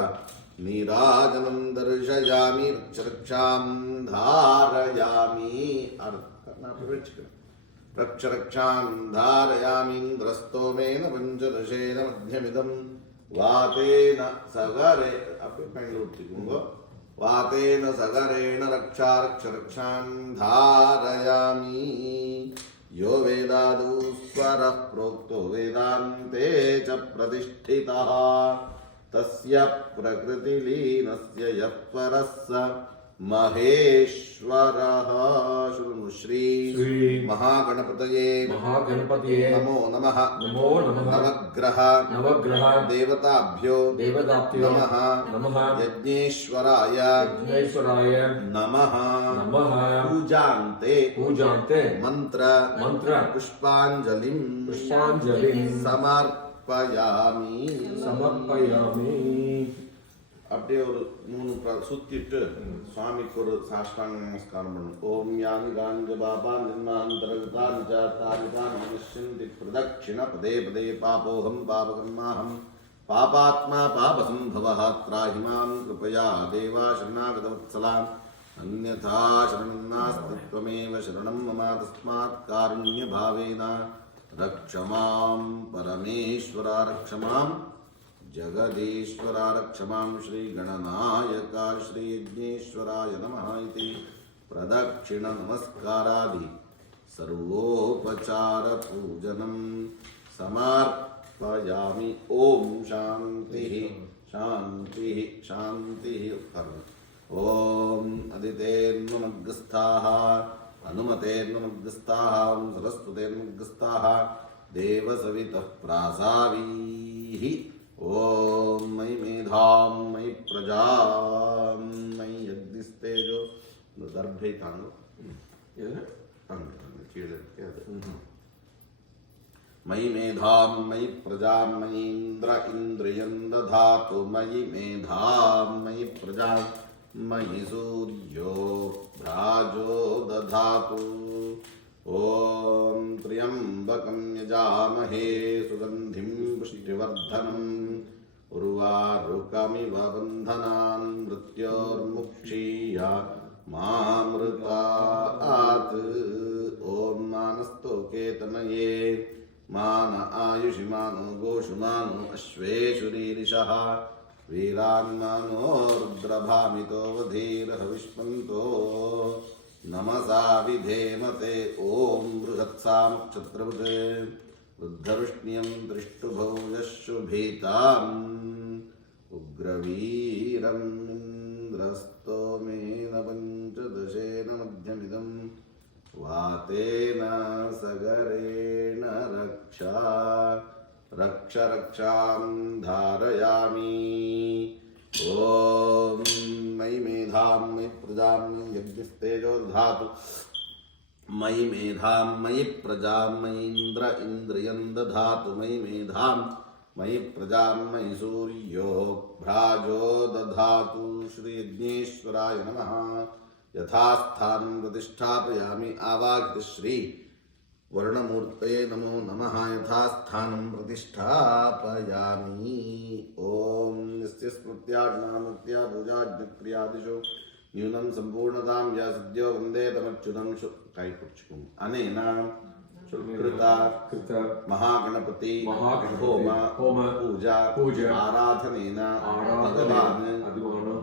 नीराजनं दर्शयामि रक्षरक्षां धारयामि रक्षरक्षां धारयामि इन्द्रस्तोमेन पञ्चदशेन मध्यमिदं वातेन सगरे वातेन सगरेण रक्षारक्षरक्षां धारयामि यो वेदादौ स्वरः प्रोक्तो वेदान्ते च प्रतिष्ठितः तस्य प्रकृतिलीनस्य यः परः स महेश्वरः श्री महागणपतये नमो नमः नवग्रह देवताभ्यो नमः यज्ञेश्वराय नमः पूजान्ते मंत्र पुष्पांजलिं समर्पयामि அப்படியே ஒரு 3 சுத்திட்டு சுவாமிக்கு ஒரு சாஷ்டாங்க நமஸ்காரம் பண்ணணும். ஓம் யானி காஞ்ச பாபா நிர்மாந்தரகதா நிஜாத்தாரிதா மனுஷ்யந்தி பிரதட்சிண பதே பதே பாபோகம் பாபகர்மாஹம் பாபாத்மா பாபசம்பவः त्राहि मां कृपया देवा शरणागतवत्सलाम् अन्यथा शरणं नास्ति त्वमेव शरणं मम तस्मात् कारुण्यभावेन रक्ष मां परमेश्वर रक्ष मां जगदीश्वर रक्ष मां श्रीगणनायक श्रीयज्ञेश्वराय नमः इति प्रदक्षिण नमस्कारादि सर्वोपचार पूजनं समर्पयामि. ओम शांतिः शांतिः शांतिः. ओम अदितेर्नमग्रस्थाः हनुमतेर्नमग्रस्थाः सरस्वतेर्नमग्रस्थाः देवसवितः प्रासावीः. ओम मयि मेधां मयि प्रजां मयि यज्ञस्तेजो दर्भे तांगो मयि मेधां मयि प्रजां मयि इंद्र इंद्रियं दधातु मयि मेधां मयि प्रजां मयि सूर्यो भ्राजो दधातु. ओम त्र्यंबकं यजामहे सुगंधिं पुष्टिवर्धनम् उर्वारुकमिव बन्धनान् मृत्योर्मुक्षीय मामृतात्. ओम मानस्तोकेतनये मान आयुषि मानो गोषु मानो अश्वेषु रीरिषः वीरान्मानो रुद्रभामितो वधीरहविष्मन्तो नमसा विधेमते. ओम बृहत्सामक्षत्रवते वृद्धविष्ण्यं दृष्टुभौजशुभीताम् उग्रवीरम् इन्द्रस्तोमेन पञ्चदशेन मध्यमिदं वातेन सगरेण रक्ष रक्षां धारयामि. ओम मयि मेधां मयि प्रजां मयि यज्ञस्तेजो दधातु मयि मेधां मयि प्रजां मयि इंद्र इंद्रियं दधातु मयि मेधां मयि प्रजां मयि सूर्यो भ्राजो दधातु. श्री यज्ञेश्वराय नमः. यथास्थानं प्रतिष्ठापयामि. आवाहित श्री वर्णमूर्तये नमो नमः. यथास्थानं प्रतिष्ठापयामि. ओम यस्य स्मृत्याज्ञानमुक्त्या पूजाज्ञक्रियादिषु न्यूनं सम्पूर्णतां या सद्यो वन्दे तमच्युतं கை பிடிச்சிக்கும் அனேனா கிருதா கிருதா மகாகணபதி மகாகணபதி ஹோம ஹோம பூஜா பூஜா ஆராதனேன ஆராதனேன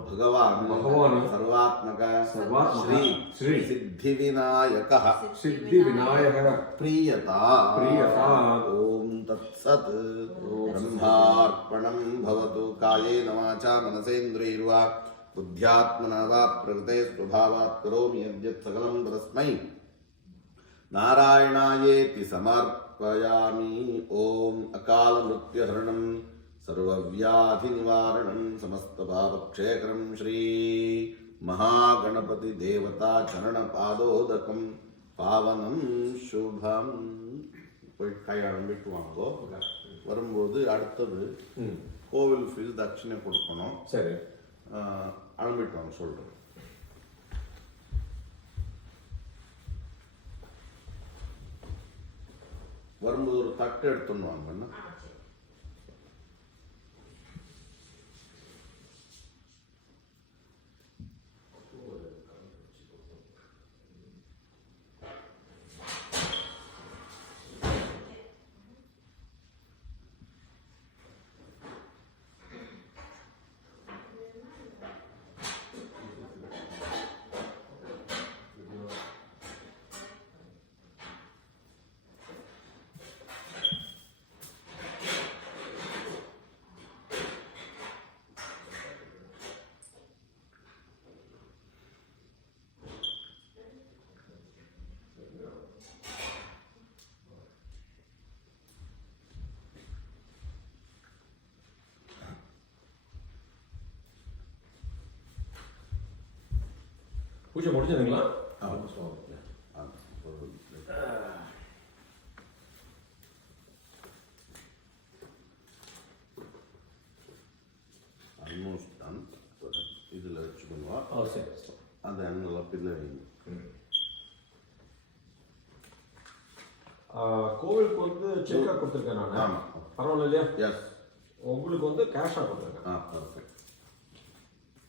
भगवान् सर्वात्मक श्री सिद्धि विनायक सिद्धि विनायक प्रीयता ओम तत्सत् ब्रह्मार्पणं भवतु कायेन वाचा मनसेन्द्रियैर्वा बुद्ध्यात्मना वा प्रकृते स्वभावात् करोमि यद्यत् सकलं तस्मै नारायणायेति समर्पयामि ओम अकाल मृत्युहरणं सर्वव्याधि निवारणं समस्त पापक्षेत्रं श्री महागणपति देवता चरण पादोदकं पावनं शुभम போய் கையாளம் விட்டு வாங்கோ வரும்போது அடுத்தது கோவில் ஃபீல் தட்சிணை கொடுக்கணும் சரி அலம்பிட்டு வாங்க சொல்கிறேன் வரும்போது ஒரு தட்டு எடுத்துன்னு வாங்கண்ணா பூஜை முடிஞ்சதுங்களா ஆல்மோஸ்ட் டன் இதில் வச்சுக்கோங்க சரி அந்த எண்ணெல்லாம் பில்ல வைங்க கோவிலுக்கு வந்து செக்காக கொடுத்துருக்கேன் நான் ஆமாம் பரவாயில்ல இல்லையா எஸ் உங்களுக்கு வந்து கேஷாக கொடுத்துருக்கேன் பர்ஃபெக்ட்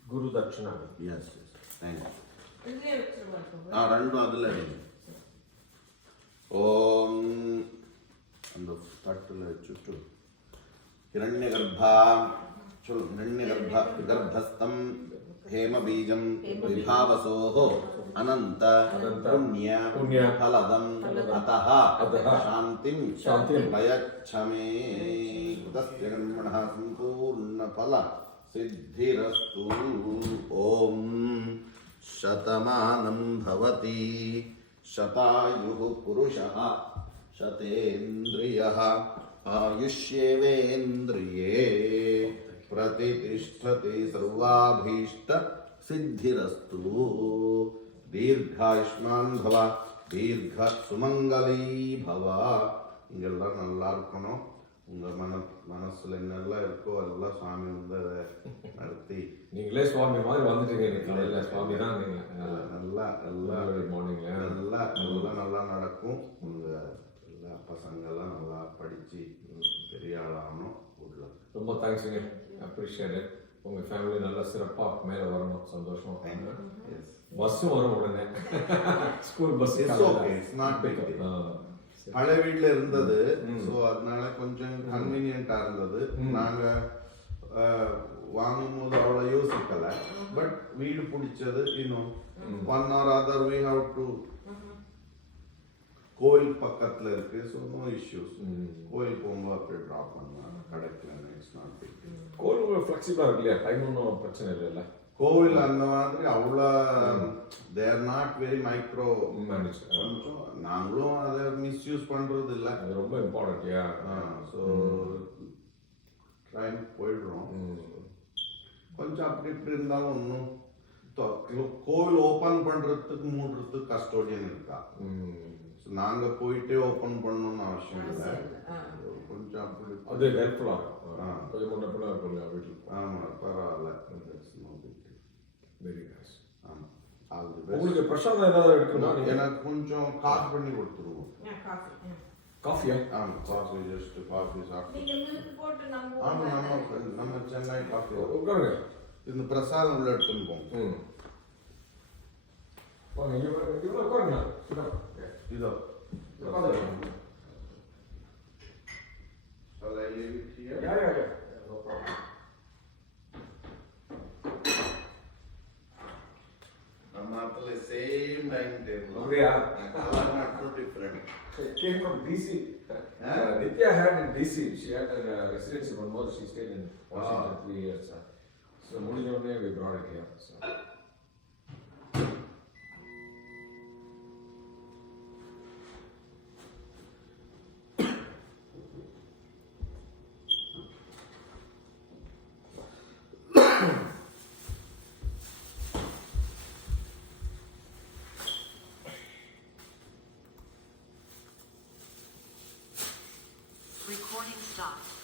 குரு தட்சிணா எஸ் எஸ் தேங்க்யூ இதுலயே வச்சிருவாங்க ரெண்டும் அதில் வைங்க ஓம் அந்த தட்டில் வச்சுட்டு हिरण्यगर्भा चलो हिरण्यगर्भस्थं हेमबीजं विभावसोः अनंत पुण्य फलदं अतः शान्तिं प्रयच्छमे तस्य कर्मणः सम्पूर्ण फल सिद्धिरस्तु ओम शतमानं भवति शतायुः पुरुषः शतेन्द्रियः आयुष्येवेन्द्रिये प्रतिष्ठति सर्वाभीष्ट सिद्धिरस्तु दीर्घायुष्मान् भव दीर्घ सुमंगली भव இங்கெல்லாம் நல்லா இருக்கணும் உங்க மனசுல என்னெல்லாம் இருக்கோ எல்லாம் சுவாமி வந்து அதை நடத்தி நீங்களே சுவாமி மாதிரி வந்துட்டீங்க காலையில சுவாமி தான் நீங்க நல்லா நல்லா மார்னிங்ல நல்லா நடக்கும் உங்க எல்லா பசங்கெல்லாம் நல்லா படிச்சு பெரிய ஆளாகணும் உள்ள ரொம்ப தேங்க்ஸுங்க அப்ரிஷியேட் இட் உங்கள் ஃபேமிலி நல்லா சிறப்பாக மேலே வரணும் சந்தோஷம் பஸ்ஸும் வரும் உடனே ஸ்கூல் பஸ் பழைய வீட்டில் இருந்தது ஸோ அதனால கொஞ்சம் கன்வீனியன்ட்டாக இருந்தது நாங்கள் வாங்கும்போது அவ்வளோ யோசிக்கல பட் வீடு பிடிச்சது இன்னும் 1 hour other we have to கோயில் பக்கத்தில் இருக்கு ஸோ நோ இஷ்யூஸ் கோயில் போகும்போது அப்படியே ட்ராப் பண்ணலாம் கிடைக்கல இட்ஸ் நாட் பிக் கோவில் ஃப்ளெக்சிபிளாக இருக்கு இல்லையா டைம் ஒன்றும் பிரச்சனை இல்லைல்ல கோவில் அந்த மாதிரி அவ்வளோ தேர் நாட் வெரி மைக்ரோ மேனேஜ் கொஞ்சம் நாங்களும் அதை மிஸ்யூஸ் பண்ணுறது இல்லை அது ரொம்ப இம்பார்ட்டன்ட்யா ஸோ ட்ரைன் போயிடுறோம் கொஞ்சம் அப்படி இப்படி இருந்தாலும் ஒன்றும் கோவில் ஓப்பன் பண்ணுறதுக்கு மூடுறதுக்கு கஸ்டோடியன் இருக்கா நாங்க போயிட்டே ஓபன் பண்ணணும்னு அவசியம் இல்லை கொஞ்சம் அப்படி அது ஹெல்ப்ஃபுல்லாக இருக்கும் கொஞ்சம் முன்னப்பில் இருக்கும் வீட்டில் ஆமாம் பரவாயில்ல வெரி நைஸ் ஆமாம் உங்களுக்கு பிரசாதம் ஏதாவது எடுக்கணுமா எனக்கு கொஞ்சம் காஃபி பண்ணி கொடுத்துருவோம் காஃபியா ஆமாம் காஃபி ஜஸ்ட் காஃபி போட்டு ஆமாம் நம்ம சென்னை காஃபி உட்காருங்க இந்த பிரசாதம் உள்ள எடுத்துன்னு போங்க வாங்க இவ்வளோ உட்காருங்க இதோ. உட்காந்து Shall I leave it here? Yeah. No problem. ನಮ್ಮ ಹತ್ತಲ್ಲಿ ಸೇಮ್ ಡೈನಿಂಗ್ ಟೇಬಲ್. அப்படியா? Color not different. It came from DC. Huh? Nitya had in DC. She had a residency for more. She stayed in Washington 3 years. So முடிஞ்சோடனே we brought it here. So. Recording stopped.